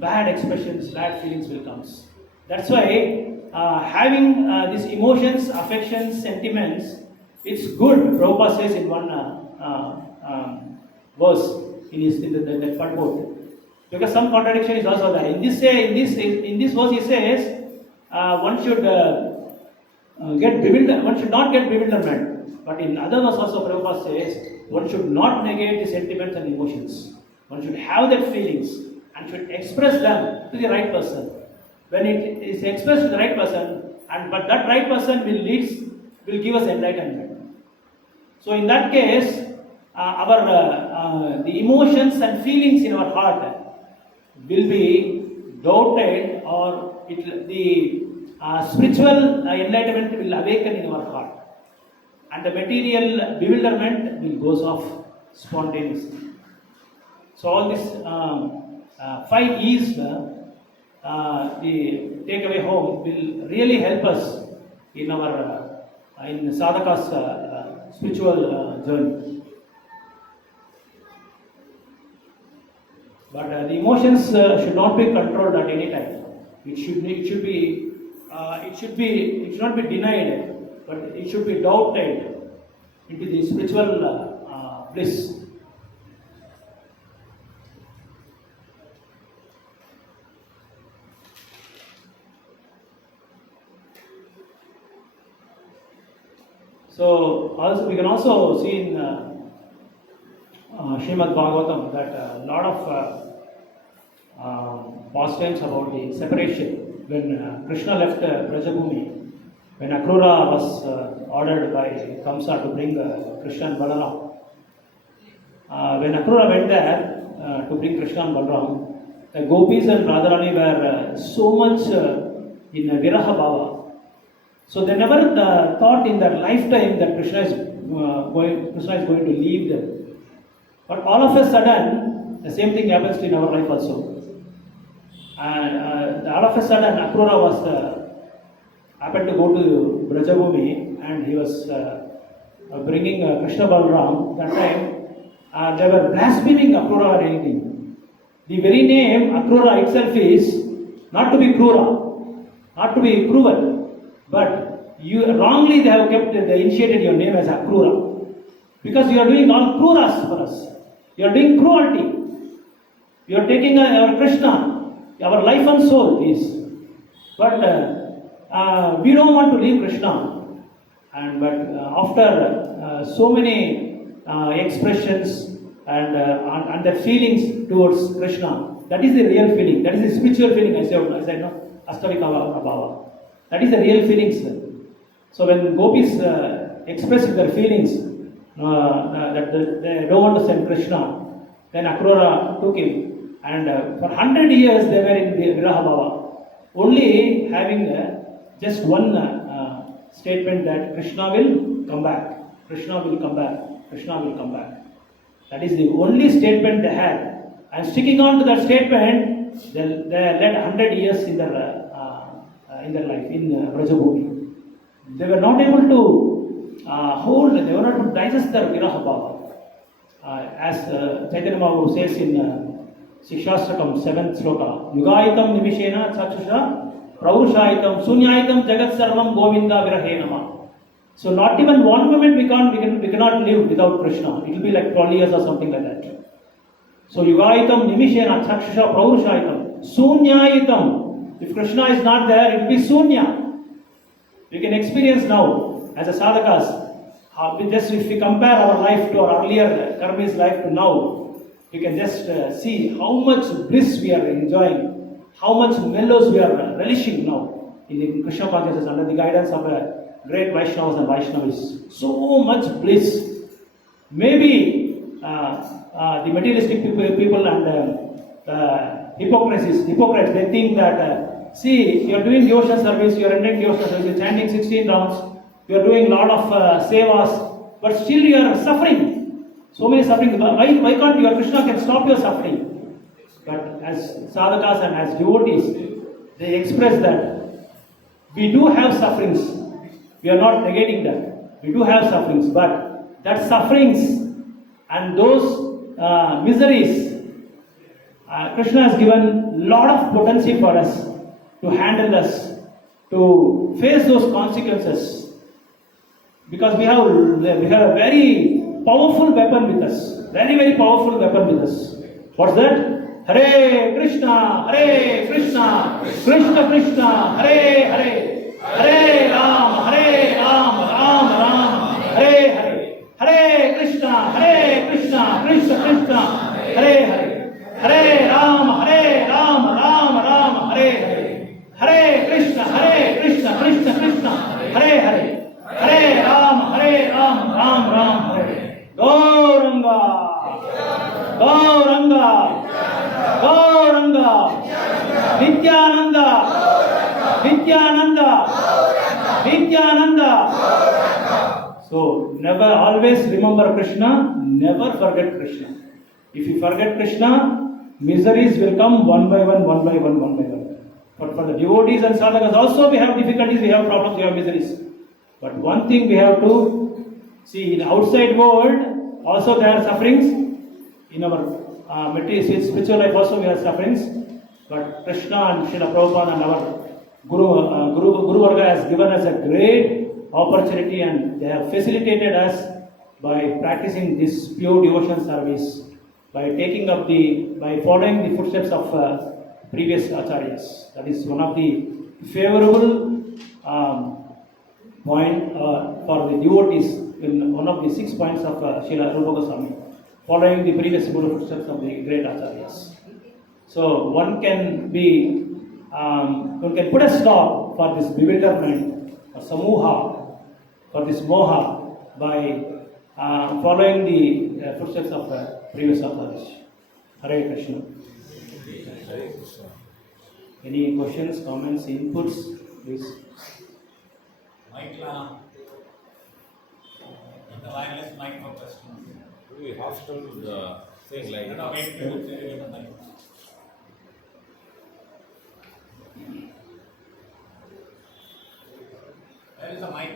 bad expressions, bad feelings will come. That's why having these emotions, affections, sentiments, it's good. Prabhupada says in one verse in the purport, because some contradiction is also there. In this verse he says one should get bewildered. One should not get bewilderment. But in other verse also Prabhupada says one should not negate the sentiments and emotions. One should have that feelings and should express them to the right person. When it is expressed to the right person, but that right person will give us enlightenment. So in that case, the emotions and feelings in our heart will be doubted, or the spiritual enlightenment will awaken in our heart, and the material bewilderment will goes off spontaneously. So all this 5 E's, the takeaway home, will really help us in our in sadhaka's spiritual journey. But the emotions should not be controlled at any time. It should not be denied, but it should be doubted into the spiritual bliss. So also we can also see in Srimad Bagavatam that a lot of pastimes about the separation. When Krishna left Brajabhumi, when Akrura was ordered by Kamsa to bring Krishna and Balaram, when Akrura went there to bring Krishna and Balaram, the gopis and Radharani were so much in Viraha Bhava. So they never thought in their lifetime that Krishna is going to leave them. But all of a sudden, the same thing happens in our life also. And all of a sudden, Akrura happened to go to Brajabhumi, and he was bringing Krishna Balaram. That time, they were blaspheming Akrura or anything. The very name Akrura itself is not to be Krura, not to be cruel. But wrongly they have initiated your name as Akrura, because you are doing all Kruras for us. You are doing cruelty. You are taking our Krishna, our life and soul is. But we don't want to leave Krishna. But after so many expressions and the feelings towards Krishna, that is the real feeling. That is the spiritual feeling. I said no, Astavika Bhava. That is the real feelings. So when gopis express their feelings that they don't want to send Krishna, then Akrura took him, and for 100 years they were in Viraha Bhava, only having just one statement that Krishna will come back, Krishna will come back, Krishna will come back. That is the only statement they had, and sticking on to that statement, they led 100 years in their life in Brajabhumi. They were not able to they were not able to digest their Viraha Bhava. As Chaitanya Mahaprabhu says in Shikshastakam 7th sloka, Yugaitam Nimishena Chakshusha Praurushayitam Sunyayitam Jagat Sarvam Govinda Virahe Nama. So not even one moment we cannot live without Krishna. It will be like 12 years or something like that. So Yugaitam Nimishena Chakshusha Praurushayitam Sunyayitam. If Krishna is not there, it will be Sunya. We can experience now as a sadhakas. If we compare our life to our earlier karmi's life to now, we can just see how much bliss we are enjoying, how much mellows we are relishing now in Krishna consciousness under the guidance of a great Vaishnavas and Vaishnavis. So much bliss. Maybe the materialistic people and hypocrites, they think that, see, you are doing devotional service, you are rendering devotional service, you are chanting 16 rounds, you are doing a lot of sevas, but still you are suffering. So many suffering. Why can't your Krishna can stop your suffering? But as sadhakas and as devotees, they express that we do have sufferings. We are not negating that. We do have sufferings, but that sufferings and those miseries, Krishna has given lot of potency for us to handle us, to face those consequences. Because we have a very powerful weapon with us. Very, very powerful weapon with us. What's that? Hare Krishna, Krishna Krishna, Hare Hare, Hare Ram, Ram Ram, Hare Hare, Hare Krishna, Krishna Krishna, Hare Hare, Hare Ram, Ram Hare Hare, Hare Krishna, Krishna Krishna, Hare Hare, Hare Ram, Ram Hare Hare. Gauranga, Gauranga, Gauranga, Nityananda, Nityananda, Nityananda. So never, always remember Krishna, never forget Krishna. If you forget Krishna, miseries will come one by one. But for the devotees and sadhakas also we have difficulties, we have problems, we have miseries. But one thing we have to see, in outside world also there are sufferings. In our material spiritual life also we have sufferings. But Krishna and Srila Prabhupada and our Guru Varga has given us a great opportunity, and they have facilitated us by practicing this pure devotion service, by following the footsteps of previous acharyas. That is one of the favorable point for the devotees in one of the 6 points of Srila Rupa Goswami, following the previous Guru footsteps of the great acharyas. So one can put a stop for this bewilderment, samuha, for this moha, by following the footsteps of previous acharyas. Hare Krishna. Any questions, comments, inputs, please? Mic the wireless mic for questions. We hostel thing like No, wait the mic. Where is the mic?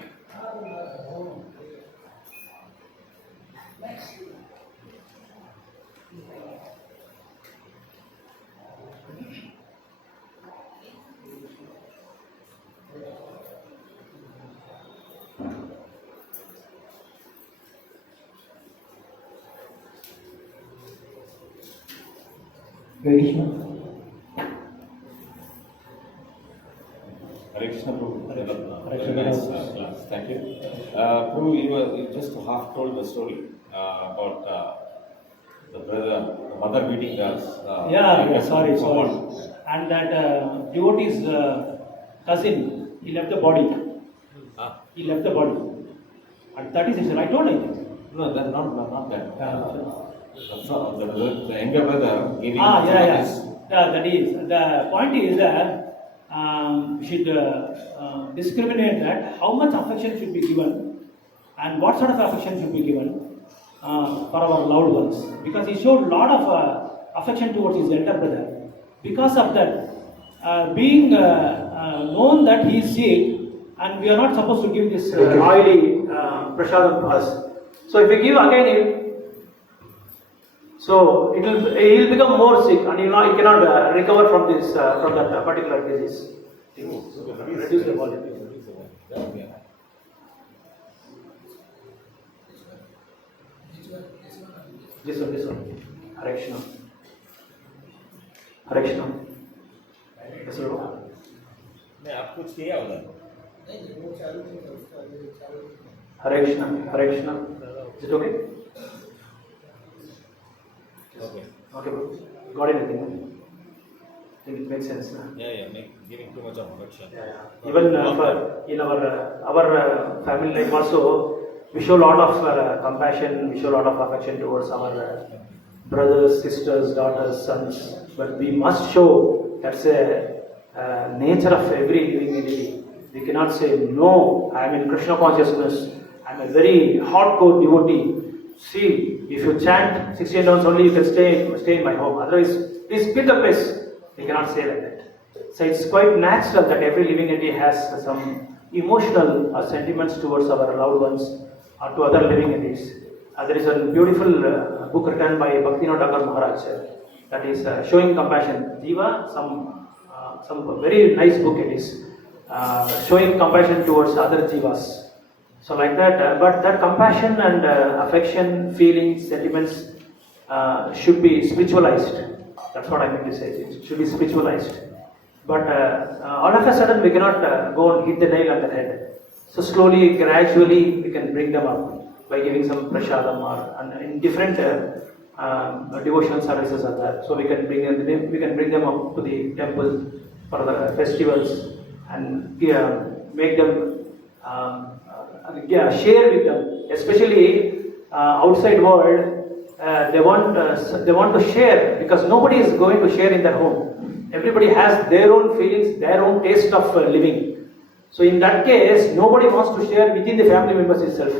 Hare Krishna. Hare Krishna, Prabhu. Hare Krishna. Very nice class. Thank you. Prabhu, you just half told the story about the mother beating us. Sorry. And that devotee's cousin, he left the body. He left the body. At 36, I told him. No, that not that. The younger brother giving. That is. The point is that we should discriminate that how much affection should be given and what sort of affection should be given for our loved ones. Because he showed a lot of affection towards his elder brother. Because of that, being known that he is sick and we are not supposed to give this oily prasadam to us. So if we give again, so he'll become more sick and he cannot recover from this from that particular disease. Reduce the volume. This one. Hare Krishna. Hare Krishna. Yes, sir. मैं आप कुछ किया उधर Hare Krishna. Is it okay? Okay, bro. Got anything? I think it makes sense. giving too much of affection. Even in our family life also, we show a lot of compassion, we show a lot of affection towards our brothers, sisters, daughters, sons. But we must show that's a nature of every living entity. We cannot say, no, I am in Krishna consciousness, I am a very hardcore devotee. See, if you chant 16 rounds only, you can stay in my home. Otherwise, is split the place. We cannot say like that. So it's quite natural that every living entity has some emotional sentiments towards our loved ones or to other living entities. There is a beautiful book written by Bhaktivinoda Thakur Maharaj that is showing compassion. Jiva, some very nice book it is, showing compassion towards other jivas. So like that, but that compassion and affection, feelings, sentiments should be spiritualized. That's what I meant to say. It should be spiritualized. But all of a sudden we cannot go and hit the nail on the head. So slowly, gradually we can bring them up by giving some prashadam or in different devotional services are there. So we can bring them up to the temple for the festivals and make them share with them, especially outside world. They want to share because nobody is going to share in their home. Everybody has their own feelings, their own taste of living. So in that case, nobody wants to share within the family members itself.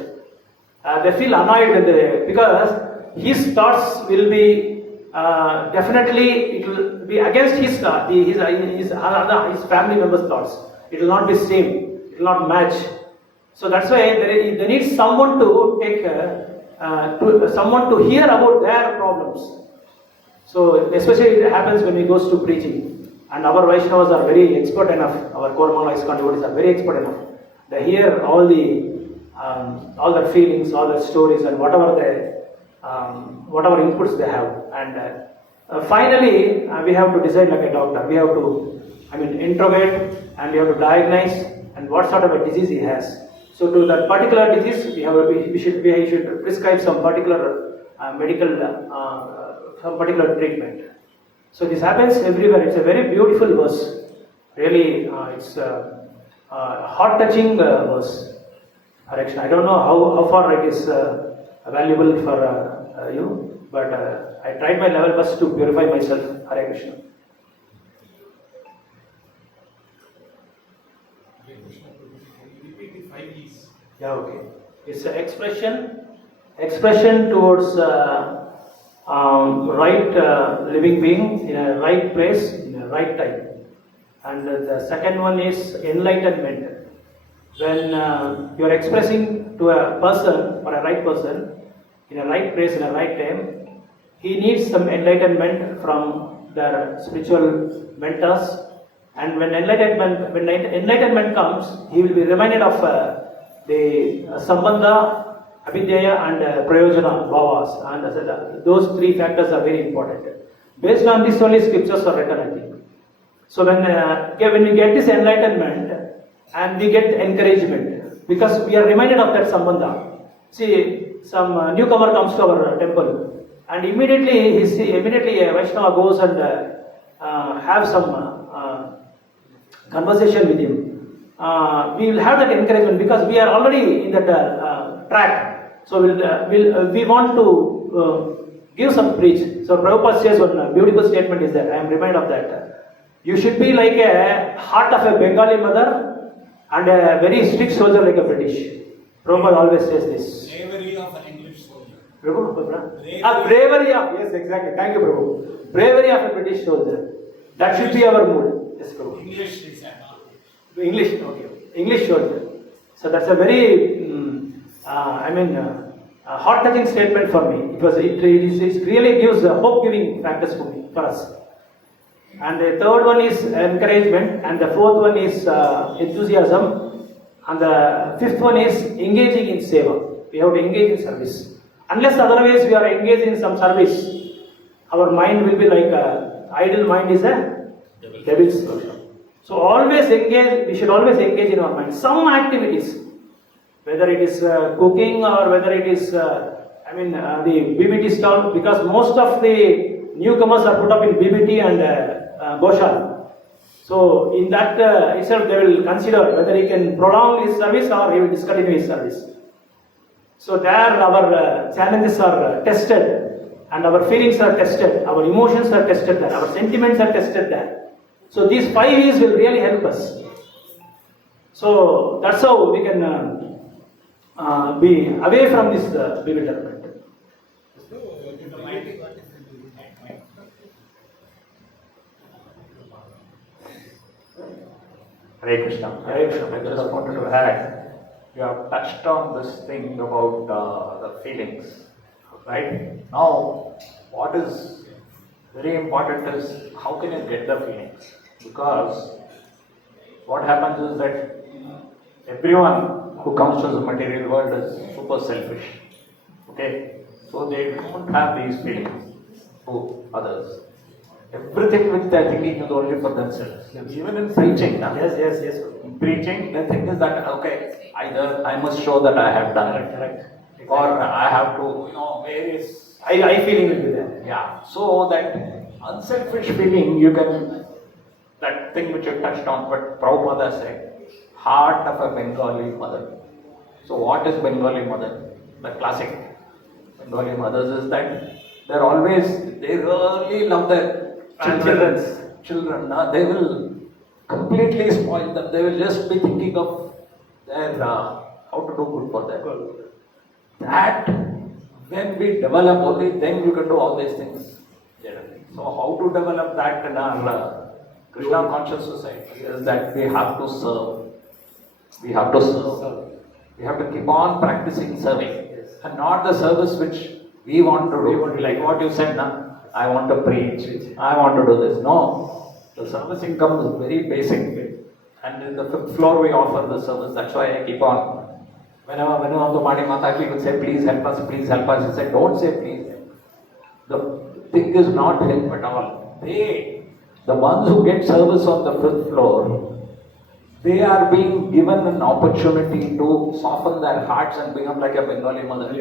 They feel annoyed because his thoughts will be definitely it will be against his family members' thoughts. It will not be same. It will not match. So that's why they need someone to take someone to hear about their problems. So especially it happens when we goes to preaching, and our Vaishnavas are very expert enough. Our Koramangala Iskcon devotees are very expert enough. They hear all their feelings, all their stories, and whatever inputs they have. And finally, we have to decide like a doctor. We have to, interrogate, and we have to diagnose and what sort of a disease he has. So to that particular disease, we should prescribe some particular some particular treatment. So this happens everywhere. It's a very beautiful verse. Really, it's a heart-touching verse. Hare Krishna. I don't know how far it is valuable for you, but I tried my level best to purify myself. Hare Krishna. Repeat the 5 E's. Yeah, okay. It's an expression towards right living being in a right place in a right time. And the second one is enlightenment. When you are expressing to a person or a right person in a right place in a right time, he needs some enlightenment from their spiritual mentors. And when enlightenment comes, he will be reminded of the sambandha, abhidyaya and prayojana bhavas, and those three factors are very important. Based on this only scriptures are written, I think. So when we get this enlightenment and we get encouragement, because we are reminded of that sambandha. See, some newcomer comes to our temple, and immediately a Vaishnava goes and have some conversation with him. We will have that encouragement because we are already in that track. So we want to give some preach. So Prabhupada says one beautiful statement is that I am reminded of that. You should be like a heart of a Bengali mother and a very strict soldier like a British. Prabhupada always says this. Bravery of an English soldier. Bravery of, yes, exactly. Thank you, Prabhu. Bravery of a British soldier. That should be our mood. Yes, Prabhu. English is an English, okay. English soldier. So that's a very, heart-touching statement for me. It really gives hope-giving factors for us. And the third one is encouragement, and the fourth one is enthusiasm, and the fifth one is engaging in seva. We have to engage in service. Unless otherwise we are engaged in some service, our mind will be like idle mind is a devil's workshop. So always engage. We should always engage in our mind. Some activities, whether it is cooking or whether it is the BBT stall, because most of the newcomers are put up in BBT and Goshala. So in that itself they will consider whether he can prolong his service or he will discontinue his service. So there our challenges are tested and our feelings are tested, our emotions are tested there, our sentiments are tested there. So these 5 E's will really help us. So that's how we can be away from this bewilderment. Hare Krishna. Hare Krishna. I just wanted to add, you have touched on this thing about the feelings, right? Now, what is very important is how can you get the feelings? Because what happens is that everyone who comes to the material world is super selfish. Okay? So they don't have these feelings to others. Everything which they are thinking is only for themselves. Even in preaching, Yes. in preaching, the thing is that okay, either I must show that I have done it, Correct. or I have to, various. I feeling will be there. Yeah. So that unselfish feeling, you can, that thing which you touched on, but Prabhupada said, heart of a Bengali mother. So what is Bengali mother? The classic Bengali mothers is that they really love their children. They will completely spoil them. They will just be thinking of their how to do good for them. That when we develop only, then you can do all these things. So how to develop that in our Krishna conscious society is that we have to serve. We have to serve. We have to keep on practicing serving. And not the service which we want to do. Like what you said, I want to preach. I want to do this. No. The service income is very basic. And in the 5th floor we offer the service. That's why I keep on. Whenever the Madi Mataji would say, please help us, please help us. He said, don't say please. The thing is not help at all. The ones who get service on the 5th floor, they are being given an opportunity to soften their hearts and become like a Bengali mother.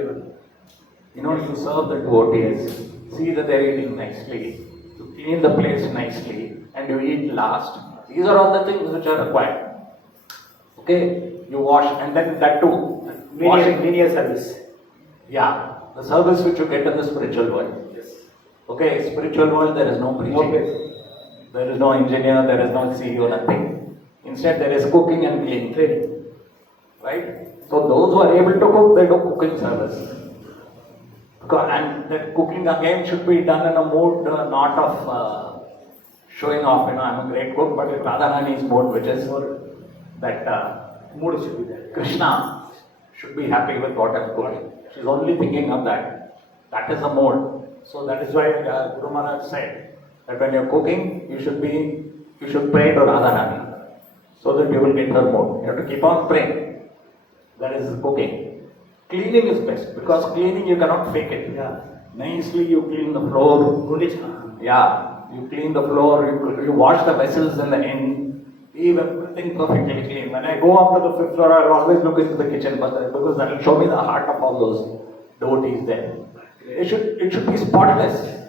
To serve the devotees, see that they are eating nicely, to clean the place nicely, and you eat last. These are all the things which are required. Okay, you wash, and then that too. Menial service. Yeah, the service which you get in the spiritual world. Yes. Okay, spiritual world, there is no preaching. There is no engineer, there is no CEO, nothing. Instead, there is cooking and cleaning. Right? So those who are able to cook, they do cooking service. And that cooking again should be done in a mood not of showing off, I'm a great cook, but in Radharani's mode, which is that Mood should be there. Krishna should be happy with what I'm cooking. She's only thinking of that. That is the mode. So that is why Guru Maharaj said that when you're cooking, you should pray to Radharani so that you will get her mode. You have to keep on praying. That is cooking. Cleaning is best because cleaning you cannot fake it. Yeah. Nicely you clean the floor. Yeah, you clean the floor, you wash the vessels in the end, leave everything perfectly clean. When I go up to the 5th floor, I will always look into the kitchen because that will show me the heart of all those devotees there. It should be spotless.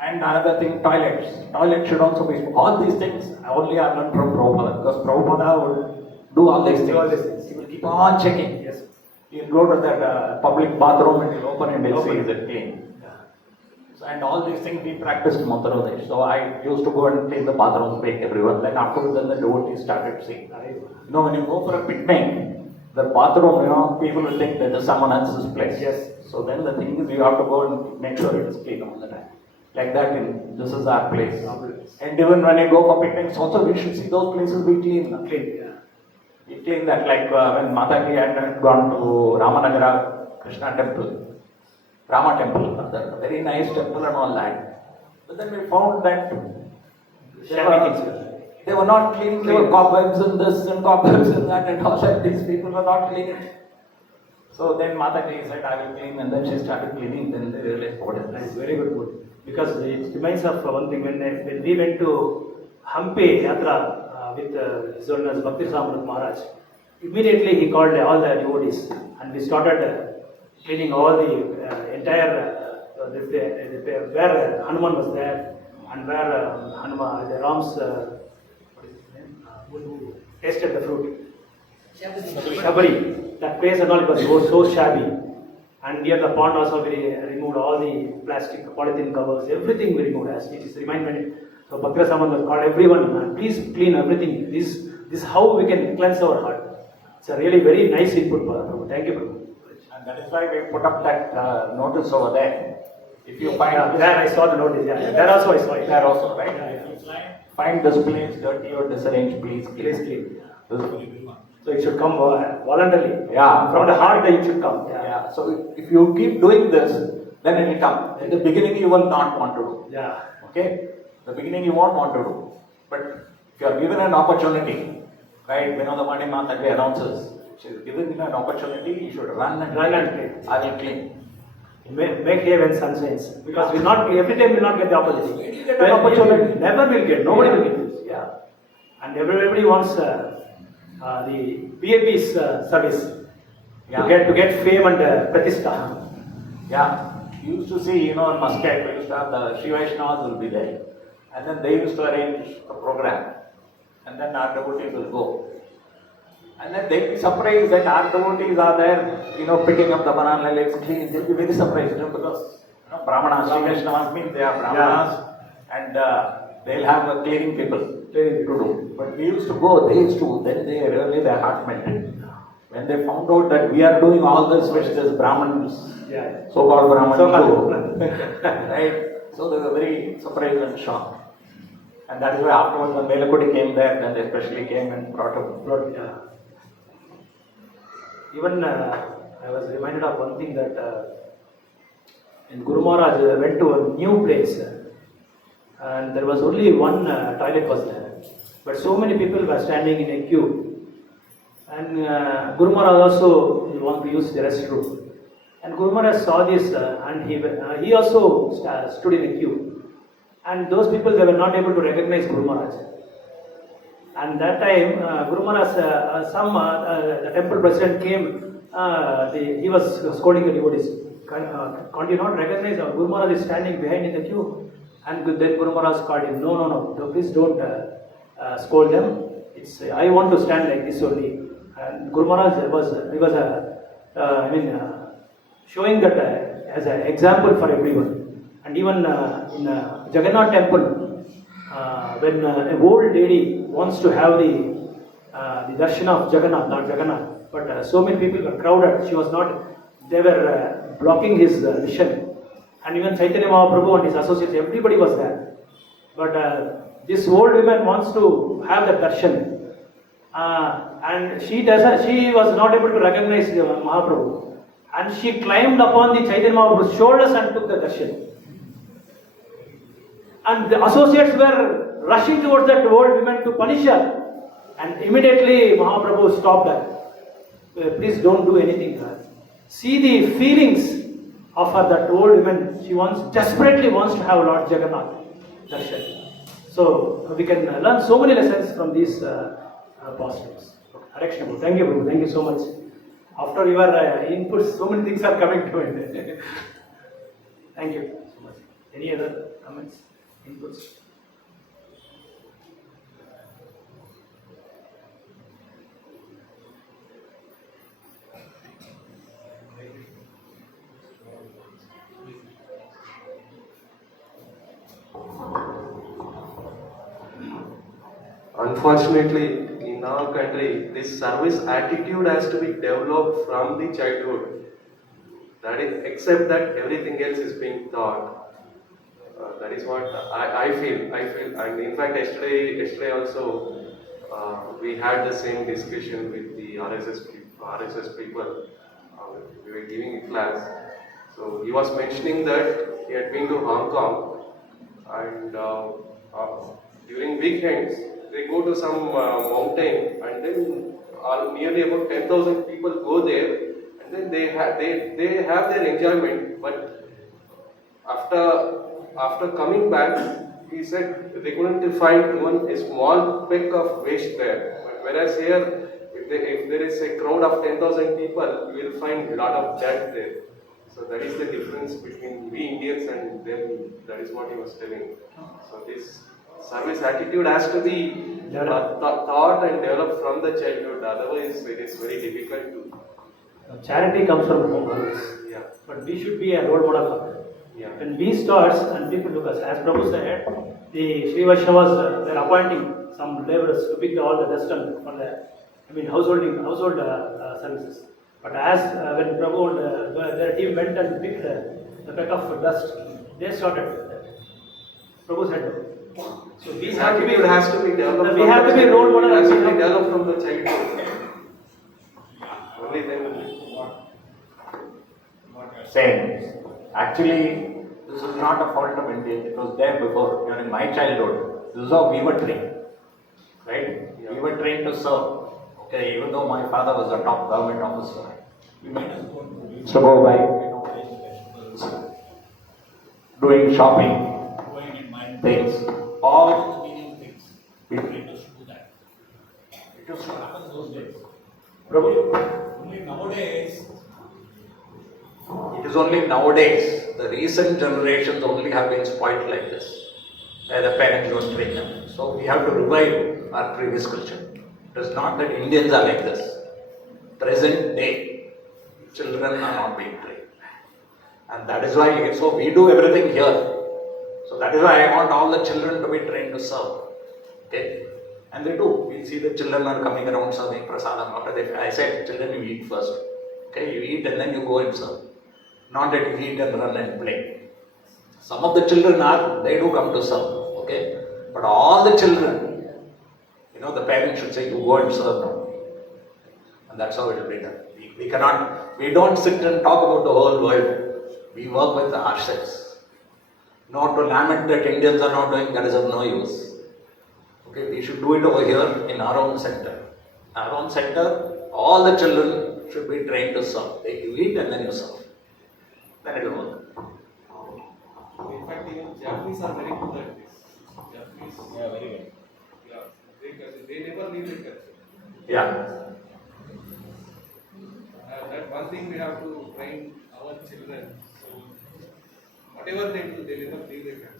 And another thing, toilets. Toilets should also be, all these things only I learned from Prabhupada because Prabhupada would do all these things. He will keep on checking. Yes. You'll go to that public bathroom and you'll open it and see is it clean. And all these things we practiced in Madhya. So I used to go and clean the bathrooms, make everyone. Then afterwards, then the devotees started seeing. When you go for a picnic, the bathroom, people will think that is someone else's place. Yes. So then the thing is, you have to go and make sure it is clean all the time. Like that, this is our place. And even when you go for picnics, also we should see those places be clean. We clean that, like when Mataji had gone to Ramanagara Krishna temple. Rama temple, a very nice temple and all that. But then we found that they were not clean, there were cobwebs in this and cobwebs in that and all that. These people were not cleaning. So then Mataji said, I will clean, and then she started cleaning. Then they realized what is this? Very good. Because it reminds of one thing, when we went to Hampi Yatra with His Holiness Bhakti Samrat Maharaj, immediately he called all the devotees and we started cleaning all the entire where Hanuman was there and where Hanuman, the Ram's who tasted the fruit. Shabari. That place and all, it was so shabby. And near the pond also we removed all the plastic polythene covers, everything we removed as it is reminded. So Bhakti Samrat was called everyone and please clean everything. This is how we can cleanse our heart. It's a really very nice input, Prabhu. Thank you, Prabhu. And that is why we put up that notice over there. If you find there I saw the notice. Yeah. There also I saw it. There also, right? Yeah. If you find this place dirty or disarranged, please clean. Please clean. This- So it should come voluntarily. Yeah, From the heart it should come. Yeah. So if you keep doing this, then it will come. In the beginning, you will not want to do. Yeah. Okay? The beginning you won't want to do. But if you are given an opportunity, right? Vinodamani Mataji announces, she is given an opportunity, you should run and clean. I will clean. Make hay when sun shines. Because we not every time we not get the opportunity. When you get an opportunity. Never will get. Nobody will get this. Yeah. And everybody wants the PAP's service Yeah. to get fame and pratishtha. Yeah. You used to see, in Muscat, we used to have the Sri Vaishnavas will be there. And then they used to arrange a program. And then our devotees will go. And then they'll be surprised that our devotees are there, picking up the banana leaves, cleaning. They'll be very surprised, because, Brahmanas, Sri Vaishnavas means they are Brahmanas. And they'll have cleaning people to do. But we used to go, then their heart melted. When they found out that we are doing all this which this Brahmins, so-called Brahmins do, right? So they were very surprised and shocked. And that is why afterwards when Melakudi came there, then they especially came and brought Even I was reminded of one thing that in Guru Maharaj went to a new place and there was only one toilet was there. But so many people were standing in a queue. And Guru Maharaj also wanted to use the restroom. And Guru Maharaj saw this and he also stood in a queue. And those people, they were not able to recognize Guru Maharaj. And that time, Guru Maharaj, the temple president came, he was scolding the devotees. Can't you not recognize Guru Maharaj is standing behind in the queue? And then Guru Maharaj called him, no, please don't scold them. I want to stand like this only. And Guru Maharaj showing that as an example for everyone. And even in Jagannath temple, when an old lady wants to have the darshan of Jagannath, not Jagannath, but so many people were crowded, they were blocking his vision. And even Chaitanya Mahaprabhu and his associates, everybody was there. But this old woman wants to have the darshan. And she was not able to recognize Mahaprabhu. And she climbed upon the Chaitanya Mahaprabhu's shoulders and took the darshan. And the associates were rushing towards that old woman to punish her. And immediately Mahaprabhu stopped her. Please don't do anything to her. See the feelings of her, that old woman. She desperately wants to have Lord Jagannath darshan. So we can learn so many lessons from these positives. Thank you, Prabhu. Thank you so much. After your inputs, so many things are coming to me. Thank you so much. Any other comments, inputs? Unfortunately, in our country, this service attitude has to be developed from the childhood. That is, except that everything else is being taught. That is what I feel. And in fact, yesterday also, we had the same discussion with the RSS people. We were giving a class. So he was mentioning that he had been to Hong Kong, and during weekends they go to some mountain, and then nearly about 10,000 people go there, and then they have their enjoyment. But after coming back, he said they couldn't find even a small peck of waste there. But whereas here, if there is a crowd of 10,000 people, you will find a lot of dirt there. So that is the difference between we Indians and them. That is what he was telling. So this service attitude has to be taught and developed from the childhood. Otherwise, it is very difficult to. Charity comes from home always. Yeah. But we should be a role model for them. Yeah. When we start and people look us, as Prabhu said, the Sri Vaishnavas, they are appointing some laborers to pick all the dust and for the, household services. But as when Prabhu and their team went and picked the peck of dust, they started. Prabhu said, So we This have to be, attitude has to be developed. we have to be role model. It has to and we be have- developed from the childhood. Only then. Same. Actually, this is not a fault of India. It was there before, during my childhood. This is how we were trained. Right? We were trained to serve. Okay, even though my father was a top government officer. We might as well to go by doing shopping, Going in mind. things. All the meaning things. we Train us to do that. It was What happened those days? Prabhu, Only nowadays, it is only nowadays, the recent generations only have been spoiled like this. Where the parents don't train them. So we have to revive our previous culture. It is not that Indians are like this. Present day, children are not being trained. And that is why, so we do everything here. So that is why I want all the children to be trained to serve. Okay? And they do. We see the children are coming around serving prasadam. After they, I said, children, you eat first. Okay? You eat and then you go and serve. Not that you eat and run and play. Some of the children are, they do come to serve. Okay? But all the children, the parents should say, you go and serve now. And that's how it will be done. We don't sit and talk about the whole world. We work with ourselves. Not to lament that Indians are not doing, that is of no use. Okay, we should do it over here in our own center. Our own center, all the children should be trained to serve. You eat and then you serve. Then it will work. In fact, even Japanese are very good at this. Japanese, Yeah, very good. yeah, they never leave the culture. Yeah. That one thing we have to train our children. So whatever they do, they never leave the culture.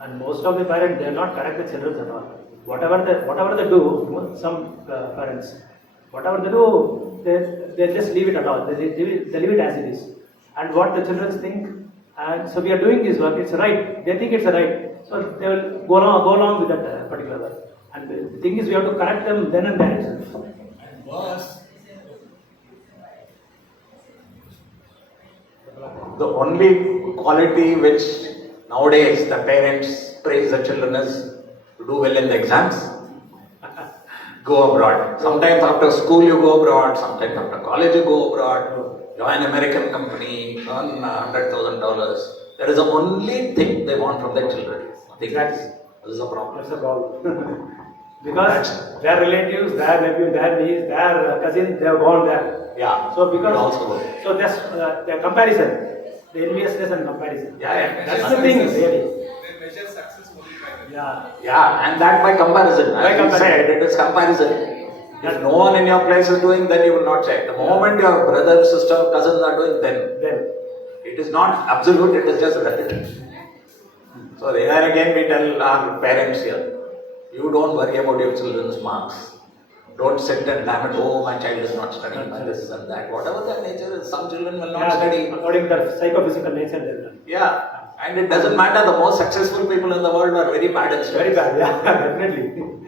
And most of the parents, they are not correct the children at all. Whatever they do, some parents, whatever they do, they just leave it at all. They leave it as it is. And what the children think, and so we are doing this work, it's right. They think it's right. So they will go along with that particular work. And the thing is, we have to correct them then and there itself. and worse, The only quality which nowadays the parents praise the children is to do well in the exams, go abroad. Sometimes after school you go abroad, sometimes after college you go abroad, join American company, earn $100,000. That is the only thing they want from their children. Exactly. This is a problem. That's the problem. Because their relatives, their nephew, their niece, their cousins, they have gone there. Yeah. So because also so that's the comparison, the enviousness and comparison. yeah. That's the thing, really. They measure success only by that. Yeah. Yeah, and that by comparison. By As you comparison. said, it is comparison. If no one in your place is doing, then you will not check. The moment your brother, sister, cousins are doing, then it is not absolute, it is just relative. So there again we tell our parents here, you don't worry about your children's marks. Don't sit and lament, oh my child is not studying, my this and that. Whatever their nature is, some children will not study. According to their psychophysical nature, they're done. Yeah, and it doesn't matter, the most successful people in the world are very bad at studies. Very bad, yeah, definitely.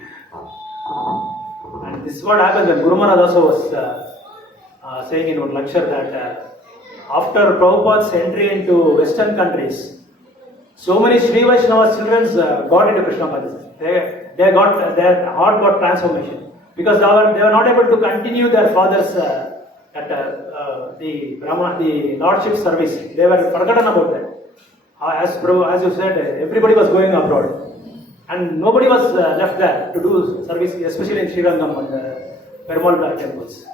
And this is what happens when Guru Maharaj also was saying in one lecture that after Prabhupada's entry into Western countries, so many Sri Vaishnava children got into Krishna consciousness. They got, their heart got transformation because they were not able to continue their father's the lordship service. They were forgotten about that. As you said, everybody was going abroad. And nobody was left there to do service, especially in Srirangam and Perumal temples.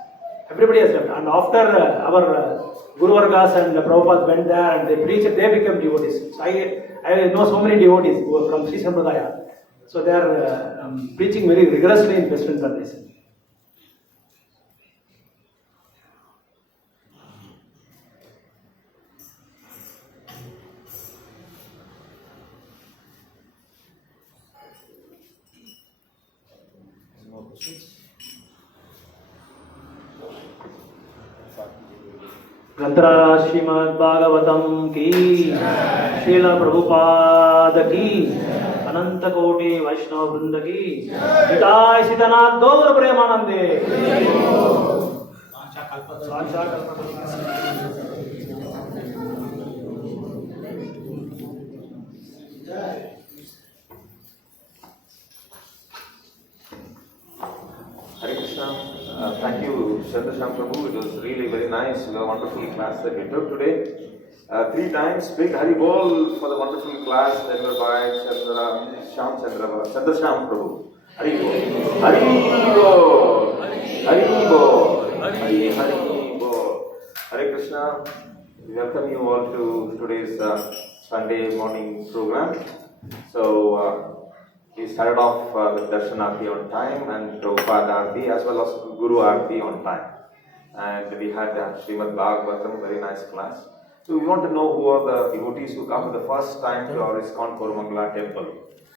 Everybody has left. And after our Guru Vargas and Prabhupada went there and they preached, they became devotees. So I know so many devotees who are from Sri Sampradaya. So they are preaching very rigorously in Western countries. More questions? ग्रंथराज Shrimad Bhagavatam की श्रील प्रभुपाद की अनंत कोटि वैष्णव वृंद की हिताय सीतनाथ गौर प्रेमानंदे Vansha kalpataru. Chandrasham Prabhu. It was really very nice, a wonderful class that we took today. 3 times, big Hari Bol for the wonderful class delivered by Chandrasham Prabhu. Hari Bol. Hari Bol. Hari Bol. Hari Bol. Hare Krishna. We welcome you all to today's Sunday morning program. So, we started off with Darshan Aarti on time and Prabhupada Aarti as well as Guru Aarti on time. And we had Srimad Bagavatam, very nice class. So we want to know who are the devotees who come for the first time to our Iskcon Koramangala temple.